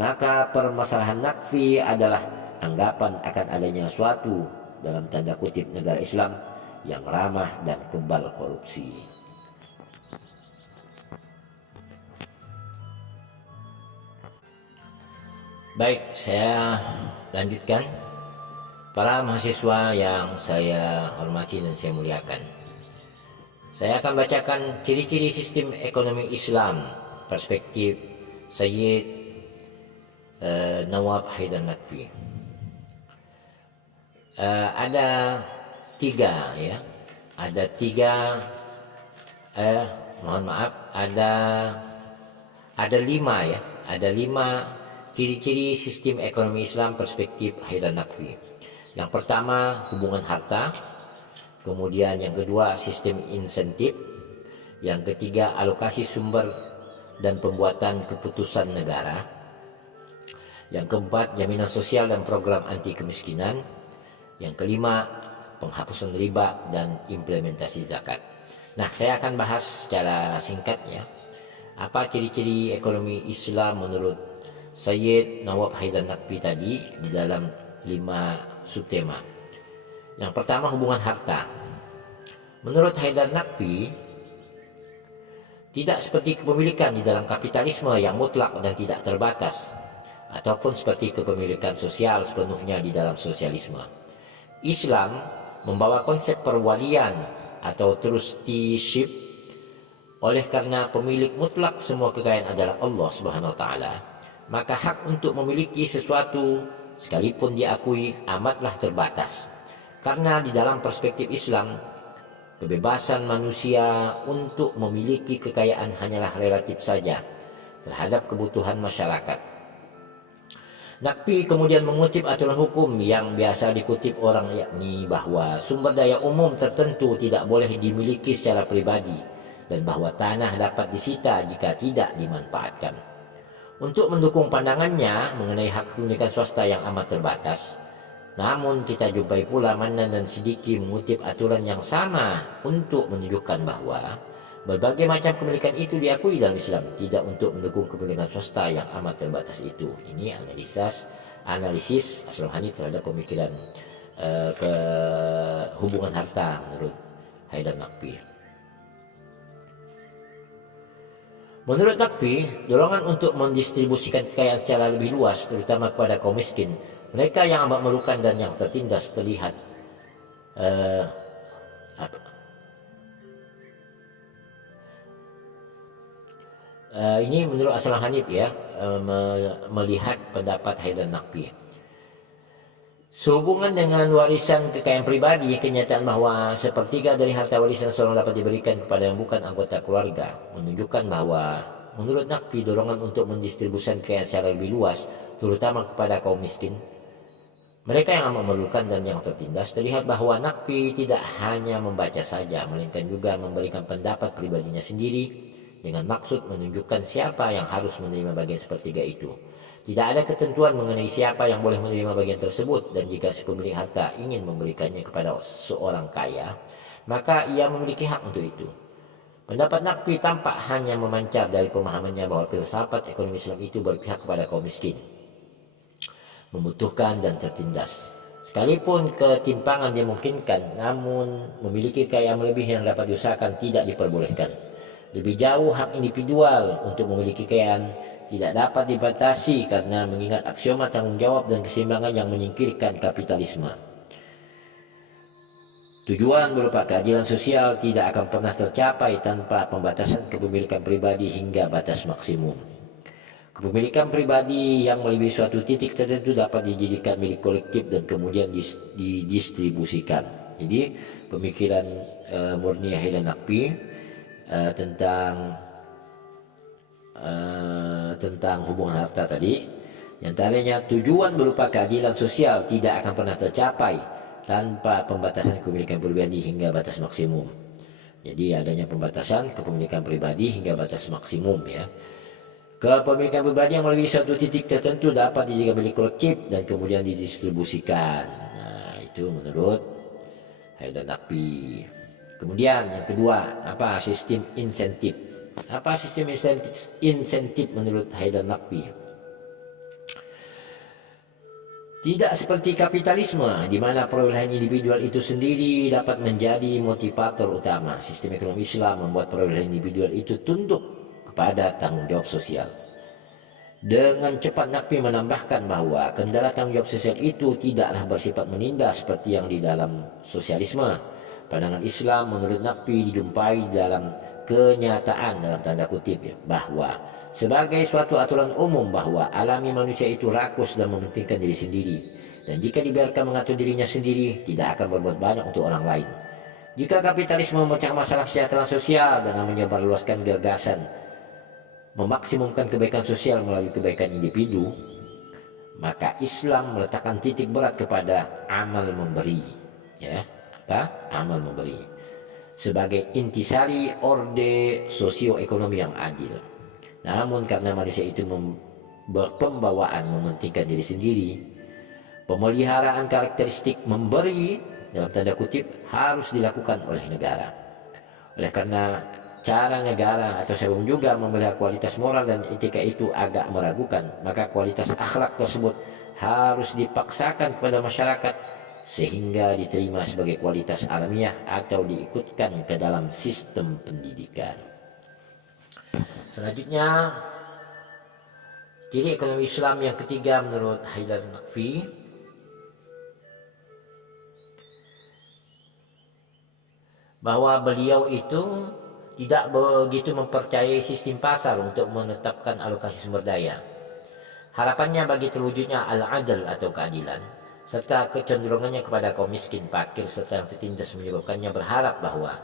maka permasalahan Naqfi adalah anggapan akan adanya suatu dalam tanda kutip negara Islam yang ramah dan kebal korupsi. Baik, saya lanjutkan. Para mahasiswa yang saya hormati dan saya muliakan, saya akan bacakan ciri-ciri sistem ekonomi Islam perspektif Sayyid Nawab Haidar Naqfi. Ada tiga ya, mohon maaf, ada lima ya, ada 5 ciri-ciri sistem ekonomi Islam perspektif Haidar Naqfi. Yang pertama, hubungan harta. Kemudian yang kedua, sistem insentif. Yang ketiga, alokasi sumber dan pembuatan keputusan negara. Yang keempat, jaminan sosial dan program anti kemiskinan. Yang kelima, penghapusan riba dan implementasi zakat. Nah, saya akan bahas secara singkat ya, apa ciri-ciri ekonomi Islam menurut Sayyid Nawab Haidar Naqfi tadi di dalam 5 subtema. Yang pertama, hubungan harta. Menurut Haidar Naqfi, tidak seperti kepemilikan di dalam kapitalisme yang mutlak dan tidak terbatas, ataupun seperti kepemilikan sosial sepenuhnya di dalam sosialisme. Islam membawa konsep perwalian atau trusteeship. Oleh karena pemilik mutlak semua kekayaan adalah Allah Subhanahu wa taala, maka hak untuk memiliki sesuatu sekalipun diakui amatlah terbatas. Karena di dalam perspektif Islam, kebebasan manusia untuk memiliki kekayaan hanyalah relatif saja terhadap kebutuhan masyarakat. Naqfi kemudian mengutip aturan hukum yang biasa dikutip orang, yakni bahwa sumber daya umum tertentu tidak boleh dimiliki secara pribadi dan bahwa tanah dapat disita jika tidak dimanfaatkan. Untuk mendukung pandangannya mengenai hak kepemilikan swasta yang amat terbatas, namun kita jumpai pula Mannan dan Siddiqi mengutip aturan yang sama untuk menunjukkan bahwa berbagai macam kepemilikan itu diakui dalam Islam, tidak untuk mendukung kepemilikan swasta yang amat terbatas itu. Ini analisis Aslam Hanif terhadap pemikiran hubungan harta menurut Haidar Naqfi. Menurut Naqfi, dorongan untuk mendistribusikan kekayaan secara lebih luas, terutama kepada kaum miskin, mereka yang amat memerlukan dan yang tertindas, terlihat ini menurut Aslam Hanif ya, melihat pendapat Haidar Naqfi. Sehubungan dengan warisan kekayaan pribadi, kenyataan bahwa sepertiga dari harta warisan seorang dapat diberikan kepada yang bukan anggota keluarga menunjukkan bahwa menurut Naqfi dorongan untuk mendistribusikan kekayaan secara lebih luas, terutama kepada kaum miskin, mereka yang amat memerlukan dan yang tertindas, terlihat bahwa Naqfi tidak hanya membaca saja, melainkan juga memberikan pendapat pribadinya sendiri dengan maksud menunjukkan siapa yang harus menerima bagian sepertiga itu. Tidak ada ketentuan mengenai siapa yang boleh menerima bagian tersebut, dan jika si pemilik harta ingin memberikannya kepada seorang kaya, maka ia memiliki hak untuk itu. Pendapat Naqfi tampak hanya memancar dari pemahamannya bahwa filsafat ekonomi Islam itu berpihak kepada kaum miskin, membutuhkan dan tertindas. Sekalipun ketimpangan dimungkinkan, namun memiliki kekayaan melebihi yang dapat diusahakan tidak diperbolehkan. Lebih jauh, hak individual untuk memiliki kekayaan tidak dapat dibatasi karena mengingat aksioma tanggung jawab dan keseimbangan yang menyingkirkan kapitalisme. Tujuan berupa keadilan sosial tidak akan pernah tercapai tanpa pembatasan kepemilikan pribadi hingga batas maksimum. Kepemilikan pribadi yang melebihi suatu titik tertentu dapat dijadikan milik kolektif dan kemudian didistribusikan. Jadi pemikiran murni Haidar Naqfi tentang hubungan harta tadi Yang antaranya tujuan berupa keadilan sosial tidak akan pernah tercapai tanpa pembatasan kepemilikan pribadi hingga batas maksimum. Jadi adanya pembatasan kepemilikan pribadi hingga batas maksimum ya. Kepemilikan pribadi yang melalui suatu titik tertentu dapat dijadikan milik kolektif dan kemudian didistribusikan. Nah, itu menurut Haidar Nakfi. Kemudian yang kedua, apa sistem insentif? Apa sistem insentif menurut Haidar Nakfi? Tidak seperti kapitalisme, di mana perolehan individual itu sendiri dapat menjadi motivator utama. Sistem ekonomi Islam membuat perolehan individual itu tunduk kepada tanggung jawab sosial. Dengan cepat Nakfi menambahkan bahwa kendala tanggung jawab sosial itu tidaklah bersifat menindas seperti yang di dalam sosialisme. Pandangan Islam menurut Nakfi dijumpai dalam kenyataan dalam tanda kutip ya, bahwa sebagai suatu aturan umum bahwa alami manusia itu rakus dan mementingkan diri sendiri. Dan jika dibiarkan mengatur dirinya sendiri, tidak akan berbuat banyak untuk orang lain. Jika kapitalisme memecah masalah kesejahteraan sosial dengan menyebarluaskan gagasan memaksimumkan kebaikan sosial melalui kebaikan individu, maka Islam meletakkan titik berat kepada amal memberi. Ya, apa? Amal memberi. Sebagai intisari orde sosioekonomi yang adil. Namun karena manusia itu berpembawaan mementingkan diri sendiri, pemeliharaan karakteristik memberi dalam tanda kutip harus dilakukan oleh negara. Oleh karena cara negara atau sebelum juga memelihara kualitas moral dan etika itu agak meragukan, maka kualitas akhlak tersebut harus dipaksakan kepada masyarakat sehingga diterima sebagai kualitas alamiah atau diikutkan ke dalam sistem pendidikan. Selanjutnya, ciri ekonomi Islam yang ketiga menurut Haidar Nakfi, bahwa beliau itu tidak begitu mempercayai sistem pasar untuk menetapkan alokasi sumber daya. Harapannya bagi terwujudnya al-adl atau keadilan, serta kecenderungannya kepada kaum miskin, fakir, serta yang tertindas menyebabkannya berharap bahwa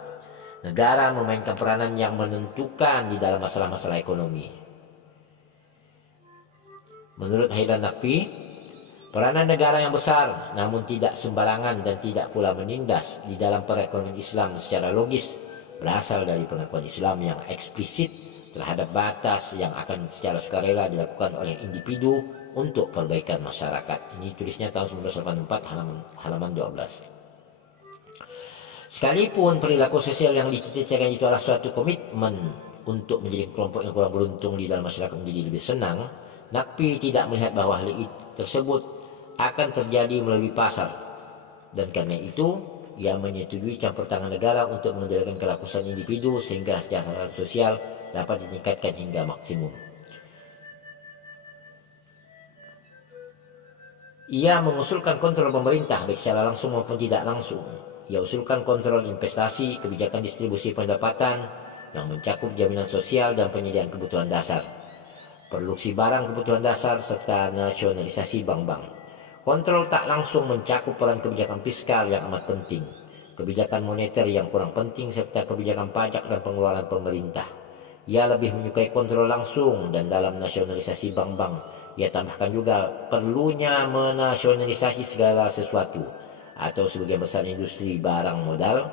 negara memainkan peranan yang menentukan di dalam masalah-masalah ekonomi. Menurut Haidar Nakfi, peranan negara yang besar namun tidak sembarangan dan tidak pula menindas di dalam perekonomian Islam secara logis berasal dari pengakuan Islam yang eksplisit terhadap batas yang akan secara sukarela dilakukan oleh individu untuk perbaikan masyarakat. Ini tulisnya tahun 1984 halaman 12. Sekalipun perilaku sosial yang dicita-citakan itu adalah suatu komitmen untuk menjadi kelompok yang kurang beruntung di dalam masyarakat menjadi lebih senang, Nakfi tidak melihat bahwa hal tersebut akan terjadi melalui pasar. Dan karena itu, ia menyetujui campur tangan negara untuk mengendalikan kelakuan individu sehingga kesejahteraan sosial dapat ditingkatkan hingga maksimum. Ia mengusulkan kontrol pemerintah baik secara langsung maupun tidak langsung. Ia usulkan kontrol investasi, kebijakan distribusi pendapatan yang mencakup jaminan sosial dan penyediaan kebutuhan dasar, produksi barang kebutuhan dasar, serta nasionalisasi bank-bank. Kontrol tak langsung mencakup peran kebijakan fiskal yang amat penting, kebijakan moneter yang kurang penting, serta kebijakan pajak dan pengeluaran pemerintah. Ia lebih menyukai kontrol langsung, dan dalam nasionalisasi bank-bank, ia tambahkan juga perlunya menasionalisasi segala sesuatu atau sebagian besar industri barang modal,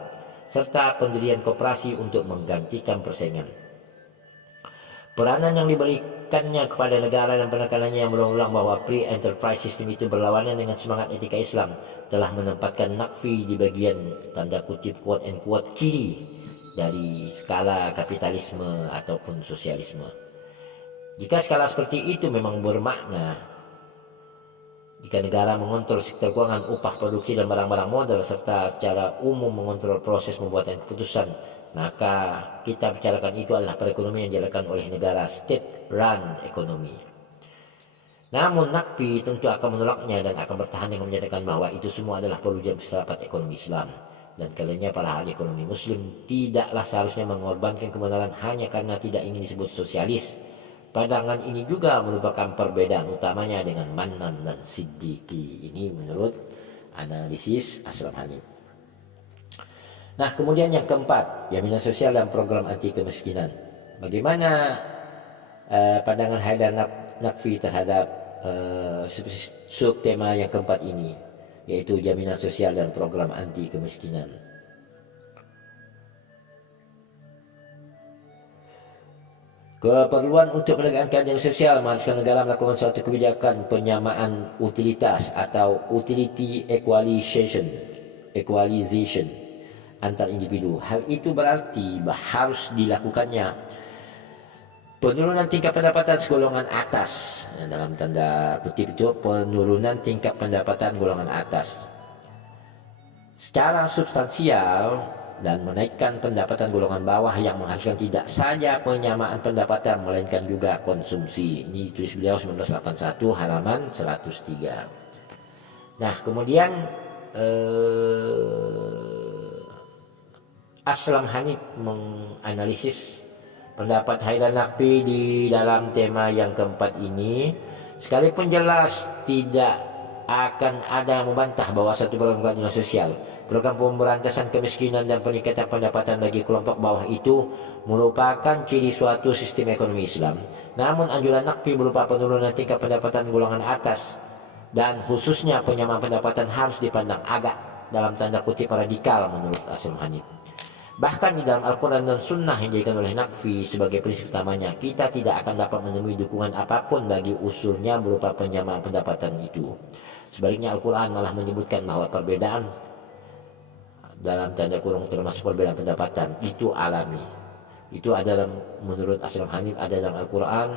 serta pendirian koperasi untuk menggantikan persaingan. Peranan yang diberikannya kepada negara dan penekanannya yang berulang bahwa free enterprise system itu berlawanan dengan semangat etika Islam telah menempatkan Nakfi di bagian tanda kutip quote and quote kiri dari skala kapitalisme ataupun sosialisme. Jika skala seperti itu memang bermakna jika negara mengontrol sektor keuangan, upah produksi dan barang-barang modal serta secara umum mengontrol proses pembuatan keputusan, maka kita bicarakan itu adalah perekonomian yang dilakukan oleh negara, state run ekonomi. Namun Nakfi tentu akan menolaknya dan akan bertahan dengan menyatakan bahwa itu semua adalah perwujudan filsafat ekonomi Islam, dan karenanya para ahli ekonomi Muslim tidaklah seharusnya mengorbankan kebenaran hanya karena tidak ingin disebut sosialis. Pandangan ini juga merupakan perbedaan utamanya dengan Mannan dan Siddiqi. Ini menurut analisis Ashraf Hanif. Nah, kemudian yang keempat, jaminan sosial dan program anti kemiskinan. Bagaimana pandangan Haidar Nakfi terhadap subtema yang keempat ini, yaitu jaminan sosial dan program anti kemiskinan. Keperluan untuk menegakkan keadilan sosial mengharuskan negara melakukan suatu kebijakan penyamaan utilitas atau utility equalization antar individu. Hal itu berarti harus dilakukannya penurunan tingkat pendapatan golongan atas, dalam tanda kutip itu penurunan tingkat pendapatan golongan atas secara substansial, dan menaikkan pendapatan golongan bawah yang menghasilkan tidak saja penyamaan pendapatan melainkan juga konsumsi. Ini tulis beliau 1981 halaman 103. Nah, kemudian Aslam Hanif menganalisis pendapat Haidar Naqvi di dalam tema yang keempat ini. Sekalipun jelas tidak akan ada yang membantah bahwa satu program keadilan sosial, program pemberantasan kemiskinan dan peningkatan pendapatan bagi kelompok bawah itu merupakan ciri suatu sistem ekonomi Islam. Namun anjuran Naqvi berupa penurunan tingkat pendapatan golongan atas dan khususnya penyamaan pendapatan harus dipandang agak dalam tanda kutip radikal menurut Aslam Hanif. Bahkan di dalam Al-Quran dan Sunnah yang dijadikan oleh Naqvi sebagai prinsip utamanya, kita tidak akan dapat menemui dukungan apapun bagi usulnya berupa penyamaan pendapatan itu. Sebaliknya Al-Quran malah menyebutkan bahwa perbedaan dalam tanda kurung termasuk perbedaan pendapatan itu alami. Itu ada menurut Aslam Hanif ada dalam Al-Quran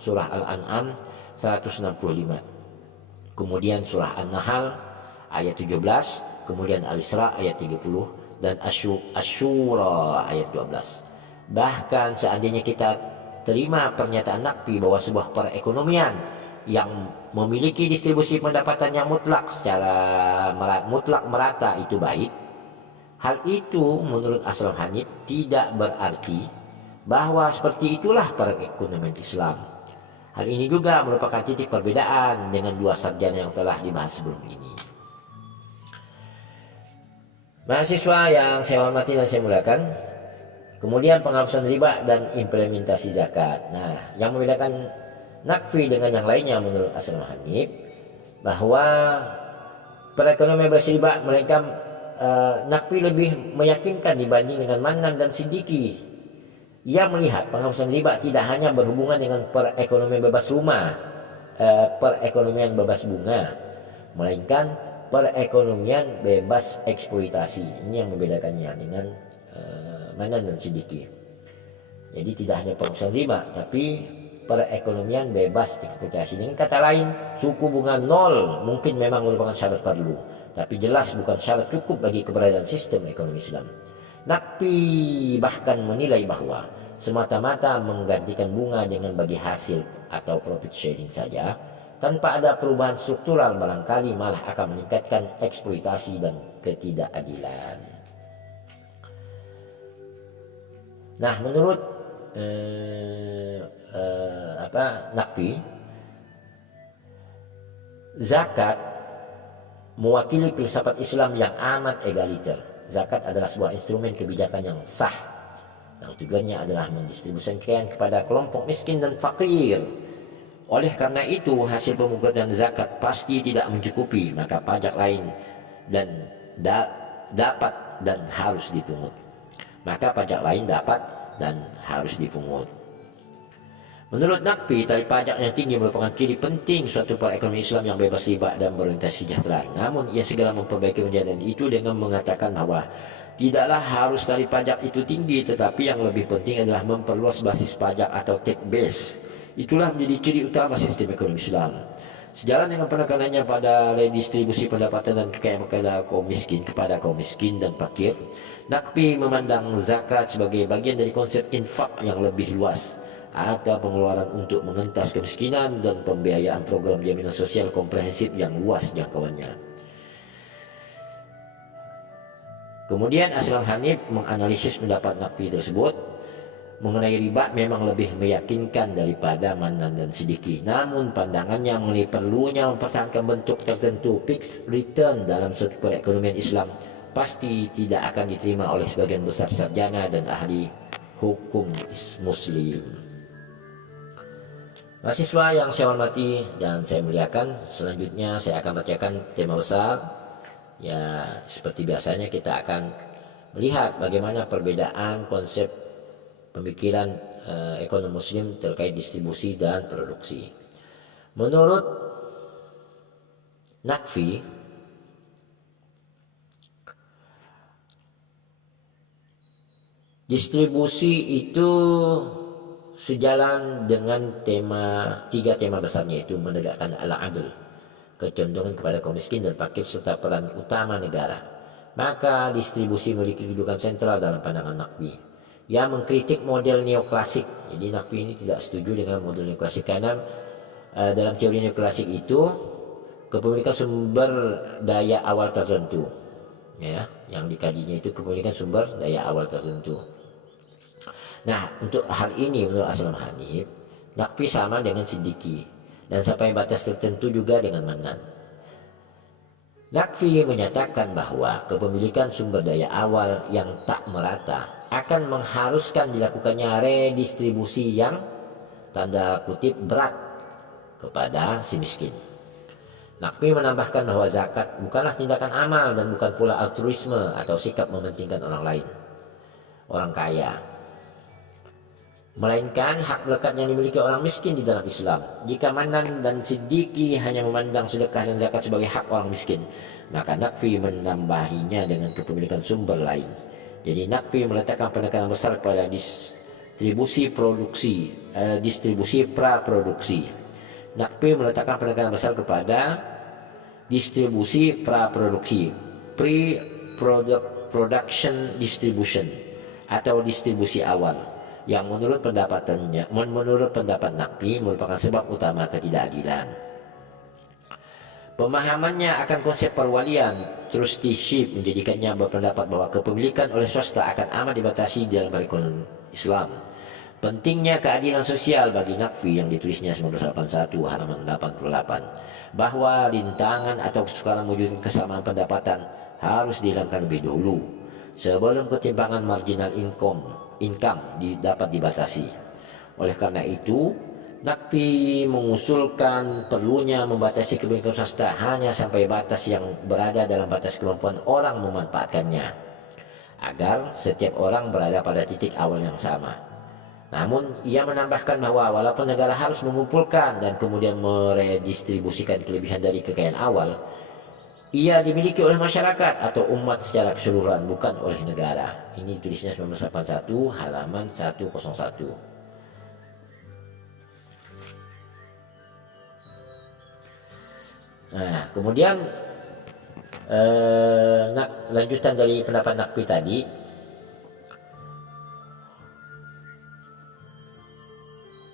surah Al-An'am 165, kemudian surah An-Nahl ayat 17, kemudian Al-Isra ayat 30, dan Asy-Syura ayat 12. Bahkan seandainya kita terima pernyataan Naqvi bahwa sebuah perekonomian yang memiliki distribusi pendapatan yang mutlak secara mutlak merata itu baik, hal itu menurut Aslam Hanif tidak berarti bahwa seperti itulah perekonomian Islam. Hal ini juga merupakan titik perbedaan dengan dua sarjana yang telah dibahas sebelum ini. Mahasiswa yang saya hormati dan saya muliakan, kemudian penghapusan riba dan implementasi zakat. Nah, yang membedakan Naqvi dengan yang lainnya menurut Aslam Hanif bahwa perekonomian bersriba mereka Naqvi lebih meyakinkan dibanding dengan Manan dan Siddiqi. Ia melihat penghapusan riba tidak hanya berhubungan dengan perekonomian bebas rumah, perekonomian bebas bunga, melainkan perekonomian bebas eksploitasi. Ini yang membedakannya dengan Manan dan Siddiqi. Jadi tidak hanya penghapusan riba, tapi perekonomian bebas eksploitasi. Dengan kata lain, suku bunga nol mungkin memang merupakan syarat perlu, tapi jelas bukan syarat cukup bagi keberadaan sistem ekonomi Islam. Naqvi bahkan menilai bahwa semata-mata menggantikan bunga dengan bagi hasil atau profit sharing saja, tanpa ada perubahan struktural, barangkali malah akan meningkatkan eksploitasi dan ketidakadilan. Nah, menurut Naqvi, zakat mewakili filsafat Islam yang amat egaliter. Zakat adalah sebuah instrumen kebijakan yang sah, yang tujuannya adalah mendistribusikan kepada kelompok miskin dan fakir. Oleh karena itu, hasil pemungutan zakat pasti tidak mencukupi, maka pajak lain dan dapat dan harus dipungut. Maka pajak lain dapat dan harus dipungut. Menurut Naqvi, tarif pajak yang tinggi merupakan ciri penting suatu perekonomian Islam yang bebas riba dan berorientasi sejahtera. Namun ia segera memperbaiki penjelasan itu dengan mengatakan bahwa tidaklah harus tarif pajak itu tinggi, tetapi yang lebih penting adalah memperluas basis pajak atau tax base. Itulah menjadi ciri utama sistem ekonomi Islam. Sejalan dengan penekanannya pada redistribusi pendapatan dan kekayaan kepada kaum miskin dan fakir, Naqvi memandang zakat sebagai bagian dari konsep infak yang lebih luas, atau pengeluaran untuk mengentas kemiskinan dan pembiayaan program jaminan sosial komprehensif yang luas jangkauannya. Kemudian Aslam Hanif menganalisis pendapat Naqvi tersebut mengenai riba memang lebih meyakinkan daripada Manan dan Siddiqi. Namun pandangannya mengenai perlunya mempertahankan bentuk tertentu fixed return dalam suatu perekonomian Islam pasti tidak akan diterima oleh sebagian besar sarjana dan ahli hukum Muslim. Mahasiswa yang saya hormati dan saya muliakan, selanjutnya saya akan bacakan tema besar. Ya, seperti biasanya kita akan melihat bagaimana perbedaan konsep pemikiran ekonomi muslim terkait distribusi dan produksi. Menurut Naqfi, distribusi itu sejalan dengan tiga tema besarnya, yaitu menegakkan al-adl, kecenderungan kepada kaum miskin dan fakir, serta peran utama negara. Maka distribusi memiliki kedudukan sentral dalam pandangan Naqfi. Ia mengkritik model neoklasik. Jadi Naqfi ini tidak setuju dengan model neoklasik karena dalam teori neoklasik itu kepemilikan sumber daya awal tertentu, ya, yang dikajinya itu kepemilikan sumber daya awal tertentu. Nah, untuk hal ini menurut Aslam Hanif, Naqfi sama dengan Siddiqi dan sampai batas tertentu juga dengan Manan. Naqfi menyatakan bahwa kepemilikan sumber daya awal yang tak merata akan mengharuskan dilakukannya redistribusi yang tanda kutip berat kepada si miskin. Naqfi menambahkan bahwa zakat bukanlah tindakan amal dan bukan pula altruisme atau sikap mementingkan orang lain, orang kaya, melainkan hak melekat yang dimiliki orang miskin di dalam Islam. Jika Manan dan Siddiqi hanya memandang sedekah dan zakat sebagai hak orang miskin, maka Naqfi menambahinya dengan kepemilikan sumber lain. Jadi Naqfi meletakkan penekanan besar pada distribusi praproduksi. Naqfi meletakkan penekanan besar kepada distribusi praproduksi, pre-production distribution, atau distribusi awal, yang menurut pendapat Naqfi merupakan sebab utama ketidakadilan. Pemahamannya akan konsep perwalian, trusteeship, menjadikannya berpendapat bahwa kepemilikan oleh swasta akan amat dibatasi dalam ekonomi Islam. Pentingnya keadilan sosial bagi Naqfi yang ditulisnya 1981 halaman 88, bahwa rintangan atau kesukaran mewujudkan kesamaan pendapatan harus dihilangkan lebih dulu sebelum ketimpangan marginal income dapat dibatasi. Oleh karena itu, Naqfi mengusulkan perlunya membatasi kepemilikan swasta hanya sampai batas yang berada dalam batas kemampuan orang memanfaatkannya, agar setiap orang berada pada titik awal yang sama. Namun ia menambahkan bahwa walaupun negara harus mengumpulkan dan kemudian meredistribusikan kelebihan dari kekayaan awal, ia dimiliki oleh masyarakat atau umat secara keseluruhan, bukan oleh negara. Ini tulisnya 1981 halaman 101. Nah, kemudian lanjutan dari pendapat Naqfi tadi,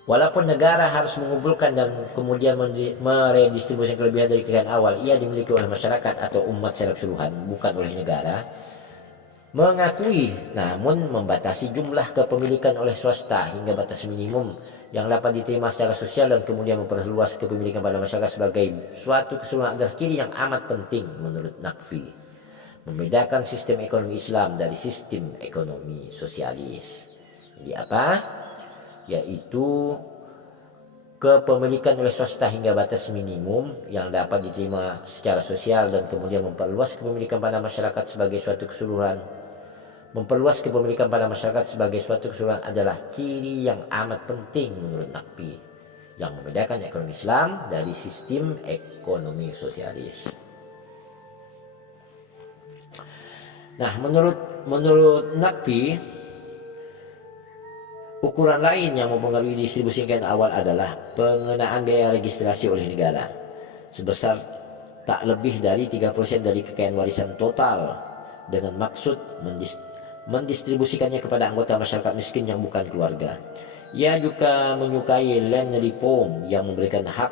walaupun negara harus mengumpulkan dan kemudian meredistribusikan kelebihan dari kekayaan awal, ia dimiliki oleh masyarakat atau umat secara keseluruhan, bukan oleh negara. Mengakui namun membatasi jumlah kepemilikan oleh swasta hingga batas minimum yang dapat diterima secara sosial dan kemudian memperluas kepemilikan pada masyarakat sebagai suatu keseluruhan adalah ciri yang amat penting menurut Naqfi. Membedakan sistem ekonomi Islam dari sistem ekonomi sosialis. Jadi apa? Yaitu kepemilikan oleh swasta hingga batas minimum yang dapat diterima secara sosial dan kemudian memperluas kepemilikan pada masyarakat sebagai suatu keseluruhan. Memperluas kepemilikan pada masyarakat sebagai suatu keseluruhan adalah ciri yang amat penting menurut Naqfi yang membedakan ekonomi Islam dari sistem ekonomi sosialis. Nah, menurut Naqfi, ukuran lain yang mempengaruhi distribusi kekayaan awal adalah pengenaan biaya registrasi oleh negara sebesar tak lebih dari 3% dari kekayaan warisan total dengan maksud mendistribusikannya kepada anggota masyarakat miskin yang bukan keluarga. Ia juga menyukai land reform yang memberikan hak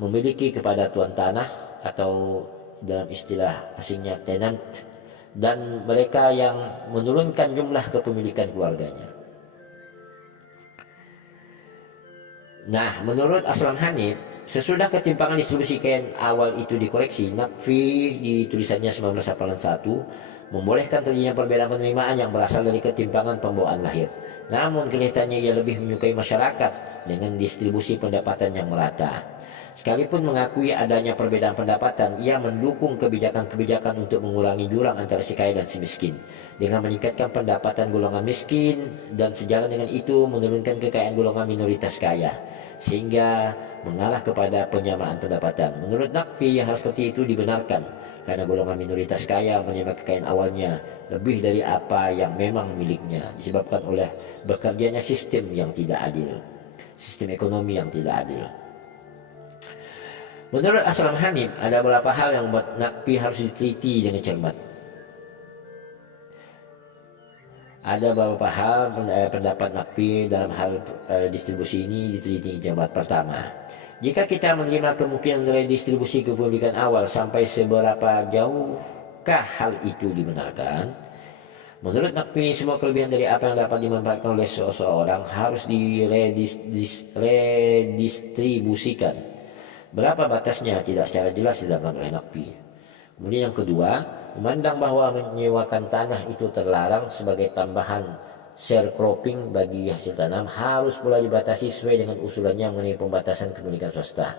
memiliki kepada tuan tanah atau dalam istilah asingnya tenant, dan mereka yang menurunkan jumlah kepemilikan keluarganya. Nah, menurut Aslam Hanif, sesudah ketimpangan distribusi kekayaan awal itu dikoreksi, Naqfi di tulisannya 1981 membolehkan terjadinya perbedaan penerimaan yang berasal dari ketimpangan pembawaan lahir. Namun kelihatannya ia lebih menyukai masyarakat dengan distribusi pendapatan yang merata. Sekalipun mengakui adanya perbedaan pendapatan, ia mendukung kebijakan-kebijakan untuk mengurangi jurang antara si kaya dan si miskin, dengan meningkatkan pendapatan golongan miskin dan sejalan dengan itu menurunkan kekayaan golongan minoritas kaya, sehingga mengarah kepada penyamaan pendapatan. Menurut Naqvi, hal seperti itu dibenarkan karena golongan minoritas kaya menerima kekayaan awalnya lebih dari apa yang memang miliknya, disebabkan oleh bekerjanya sistem yang tidak adil, sistem ekonomi yang tidak adil. Menurut Aslam Hanif, ada beberapa hal yang membuat Naqvi harus diteliti dengan cermat. Ada beberapa hal pendapat Naqvi dalam hal distribusi ini diteliti dengan cermat. Pertama, jika kita menerima kemungkinan dari distribusi kepemilikan awal, sampai seberapa jauhkah hal itu dibenarkan? Menurut Naqvi, semua kelebihan dari apa yang dapat dimanfaatkan oleh seseorang harus diredistribusikan. Berapa batasnya tidak secara jelas diterangkan oleh Naqvi. Kemudian yang kedua, memandang bahwa menyewakan tanah itu terlarang sebagai tambahan sharecropping bagi hasil tanam harus pula dibatasi sesuai dengan usulannya mengenai pembatasan kepemilikan swasta.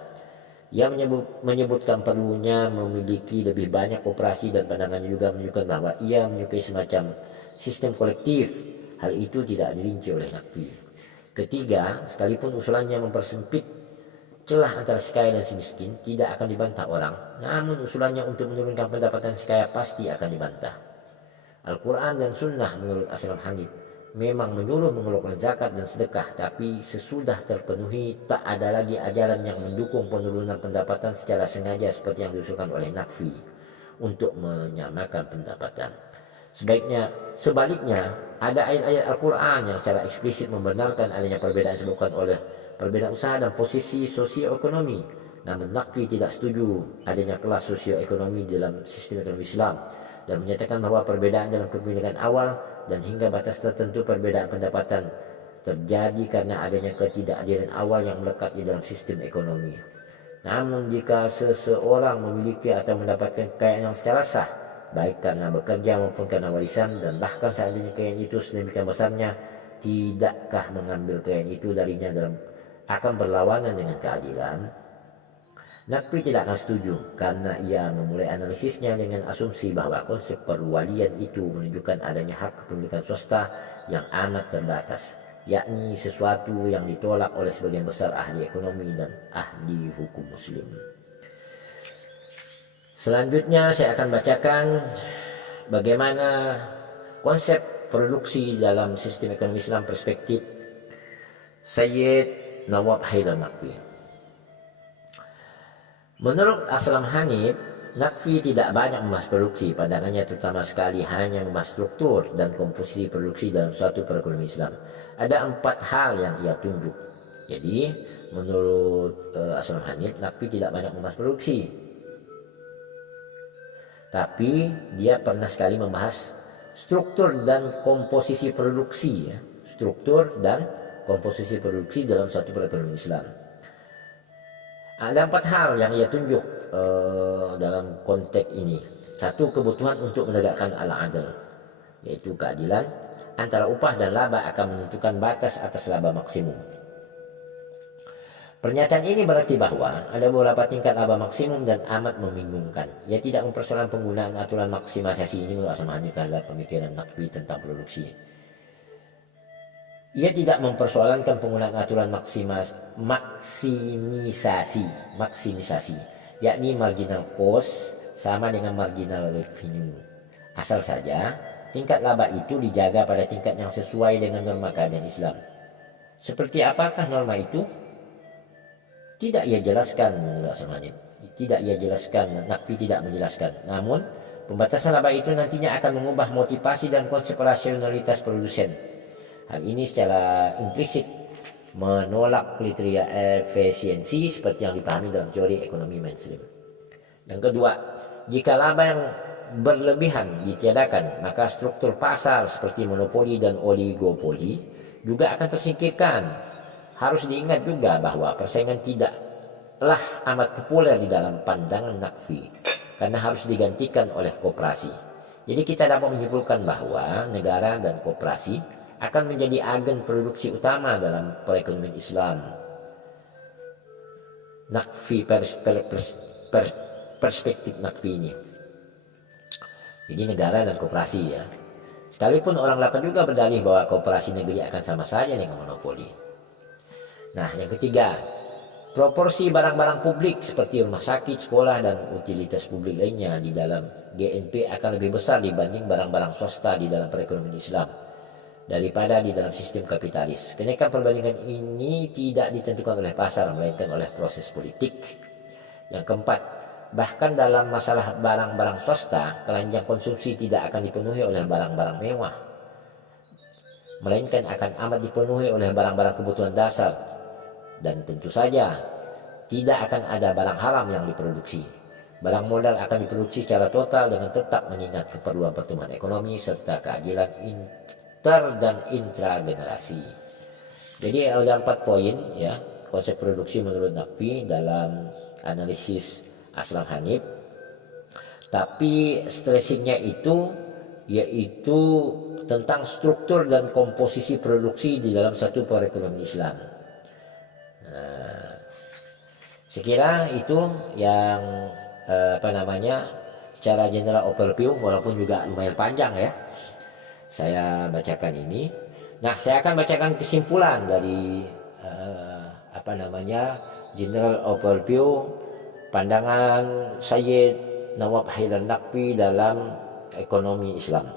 Ia menyebutkan perlunya memiliki lebih banyak koperasi dan pandangannya juga menunjukkan bahwa ia menyukai semacam sistem kolektif. Hal itu tidak dirinci oleh Naqvi. Ketiga, sekalipun usulannya mempersempit celah antara si kaya dan si miskin, tidak akan dibantah orang, namun usulannya untuk menurunkan pendapatan si kaya pasti akan dibantah. Al-Quran dan Sunnah menurut Aslam Hanif memang menyuruh mengeluarkan zakat dan sedekah, tapi sesudah terpenuhi tak ada lagi ajaran yang mendukung penurunan pendapatan secara sengaja seperti yang diusulkan oleh Naqvi untuk menyamakan pendapatan. Sebaliknya, ada ayat-ayat Al-Quran yang secara eksplisit membenarkan adanya perbedaan disebabkan oleh perbedaan usaha dan posisi sosioekonomi. Namun Naqvi tidak setuju adanya kelas sosioekonomi dalam sistem ekonomi Islam dan menyatakan bahwa perbedaan dalam kepemilikan awal dan hingga batas tertentu perbedaan pendapatan terjadi karena adanya ketidakadilan awal yang melekat di dalam sistem ekonomi. Namun jika seseorang memiliki atau mendapatkan kekayaan yang secara sah, baik karena bekerja maupun karena warisan, dan bahkan seandainya kekayaan itu sedemikian besarnya, tidakkah mengambil kekayaan itu darinya akan berlawanan dengan keadilan? Naqvi tidak akan setuju karena ia memulai analisisnya dengan asumsi bahwa konsep perwalian itu menunjukkan adanya hak kepemilikan swasta yang amat terbatas, yakni sesuatu yang ditolak oleh sebagian besar ahli ekonomi dan ahli hukum muslim. Selanjutnya saya akan bacakan bagaimana konsep produksi dalam sistem ekonomi Islam perspektif Sayyid Nawab Haidar Naqvi. Menurut Aslam Hanif, Naqvi tidak banyak membahas produksi. Pandangannya terutama sekali hanya membahas struktur dan komposisi produksi dalam suatu perekonomian Islam. Ada 4 hal yang ia tunjuk. Jadi menurut Aslam Hanif, Naqvi tidak banyak membahas produksi, tapi dia pernah sekali membahas struktur dan komposisi produksi, ya. Struktur dan komposisi produksi dalam suatu perekonomian Islam. Ada 4 hal yang ia tunjuk dalam konteks ini. 1, kebutuhan untuk menegakkan al-adl, yaitu keadilan antara upah dan laba akan menentukan batas atas laba maksimum. Pernyataan ini berarti bahwa ada beberapa tingkat laba maksimum dan amat membingungkan. Ia tidak mempersoalkan penggunaan aturan maksimisasi ini menurut Aslam Hanif terhadap pemikiran Naqvi tentang produksi. Ia tidak mempersoalkan penggunaan aturan maksimisasi, yakni marginal cost sama dengan marginal revenue. Asal saja tingkat laba itu dijaga pada tingkat yang sesuai dengan norma keadilan Islam. Seperti apakah norma itu? Tidak ia jelaskan menurut Aslam Hanif. Naqvi tidak menjelaskan. Namun, pembatasan laba itu nantinya akan mengubah motivasi dan konsep rasionalitas produsen. Hal ini secara implisit menolak kriteria efisiensi seperti yang dipahami dalam teori ekonomi mainstream. Yang kedua, jika laba yang berlebihan ditiadakan, maka struktur pasar seperti monopoli dan oligopoli juga akan tersingkirkan. Harus diingat juga bahwa persaingan tidaklah amat populer di dalam pandangan Naqvi karena harus digantikan oleh koperasi. Jadi kita dapat menyimpulkan bahwa negara dan koperasi akan menjadi agen produksi utama dalam perekonomian Islam. Perspektif Nakfi ini. Jadi negara dan koperasi ya. Sekalipun orang dapat juga berdalih bahwa koperasi negeri akan sama saja dengan monopoli. Nah, yang ketiga, proporsi barang-barang publik seperti rumah sakit, sekolah, dan utilitas publik lainnya di dalam GNP akan lebih besar dibanding barang-barang swasta di dalam perekonomian Islam daripada di dalam sistem kapitalis. Kenaikan perbandingan ini tidak ditentukan oleh pasar, melainkan oleh proses politik. Yang keempat, bahkan dalam masalah barang-barang swasta, keranjang konsumsi tidak akan dipenuhi oleh barang-barang mewah, melainkan akan amat dipenuhi oleh barang-barang kebutuhan dasar. Dan tentu saja tidak akan ada barang haram yang diproduksi. Barang modal akan diproduksi secara total dengan tetap mengingat keperluan pertumbuhan ekonomi serta keadilan inter dan intragenerasi. Jadi ada 4 poin ya konsep produksi menurut Nakfi dalam analisis Aslam Hanif. Tapi stressingnya itu yaitu tentang struktur dan komposisi produksi di dalam satu perekonomian Islam. Sekira itu yang secara general overview, walaupun juga lumayan panjang ya saya bacakan ini. Nah, saya akan bacakan kesimpulan dari general overview pandangan Sayyid Nawab Haidar Nakfi dalam ekonomi Islam.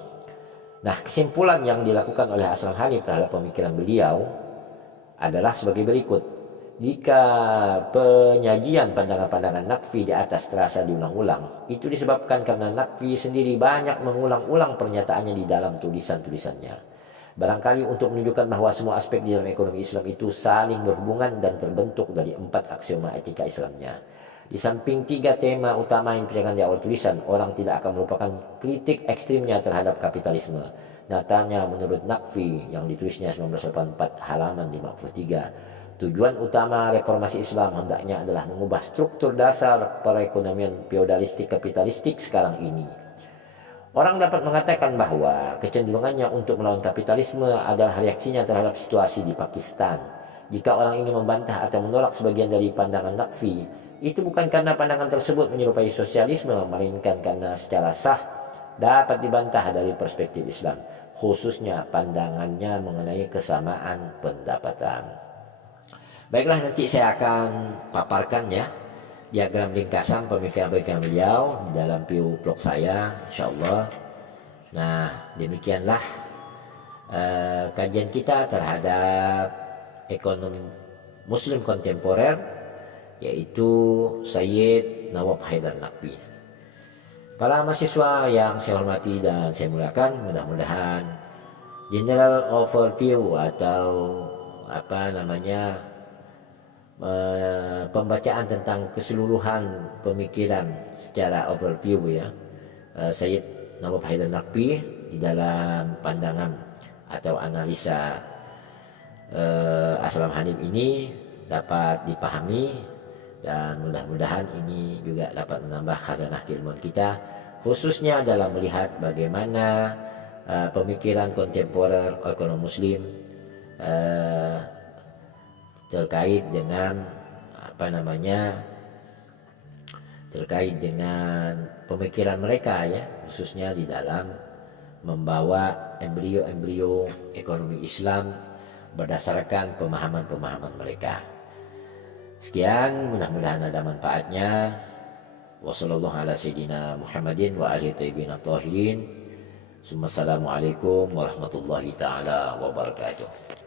Nah, kesimpulan yang dilakukan oleh Aslam Hanif terhadap pemikiran beliau adalah sebagai berikut. Jika penyajian pandangan-pandangan Nakfi di atas terasa diulang-ulang, itu disebabkan karena Nakfi sendiri banyak mengulang-ulang pernyataannya di dalam tulisan-tulisannya. Barangkali untuk menunjukkan bahwa semua aspek di dalam ekonomi Islam itu saling berhubungan dan terbentuk dari 4 aksioma etika Islamnya. Di samping 3 tema utama yang dibicarakan di awal tulisan, orang tidak akan melupakan kritik ekstrimnya terhadap kapitalisme. Nyatanya menurut Nakfi yang ditulisnya 1984 halaman 53, tujuan utama reformasi Islam hendaknya adalah mengubah struktur dasar perekonomian feodalistik kapitalistik sekarang ini. Orang dapat mengatakan bahwa kecenderungannya untuk melawan kapitalisme adalah reaksinya terhadap situasi di Pakistan. Jika orang ingin membantah atau menolak sebagian dari pandangan Nakfi, itu bukan karena pandangan tersebut menyerupai sosialisme, melainkan karena secara sah dapat dibantah dari perspektif Islam, khususnya pandangannya mengenai kesamaan pendapatan. Baiklah, nanti saya akan paparkan ya diagram ringkasan pemikiran-pemikiran beliau di dalam vlog saya, insyaallah. Nah, demikianlah kajian kita terhadap ekonomi Muslim kontemporer, yaitu Sayyid Nawab Haidar Nakfi. Para mahasiswa yang saya hormati dan saya muliakan, mudah-mudahan general overview atau pembacaan tentang keseluruhan pemikiran secara overview ya Sayyid Nawab Haidar Nakfi di dalam pandangan atau analisa Aslam Hanif ini dapat dipahami, dan mudah-mudahan ini juga dapat menambah khazanah keilmuan kita, khususnya dalam melihat bagaimana pemikiran kontemporer ekonomi Muslim terkait dengan pemikiran mereka ya, khususnya di dalam membawa embrio-embrio ekonomi Islam berdasarkan pemahaman-pemahaman mereka. Sekian, mudah-mudahan ada manfaatnya. Wassallallahu ala sayyidina Muhammadin wa alihi thayyibin at-tahirin. Assalamualaikum warahmatullahi taala wabarakatuh.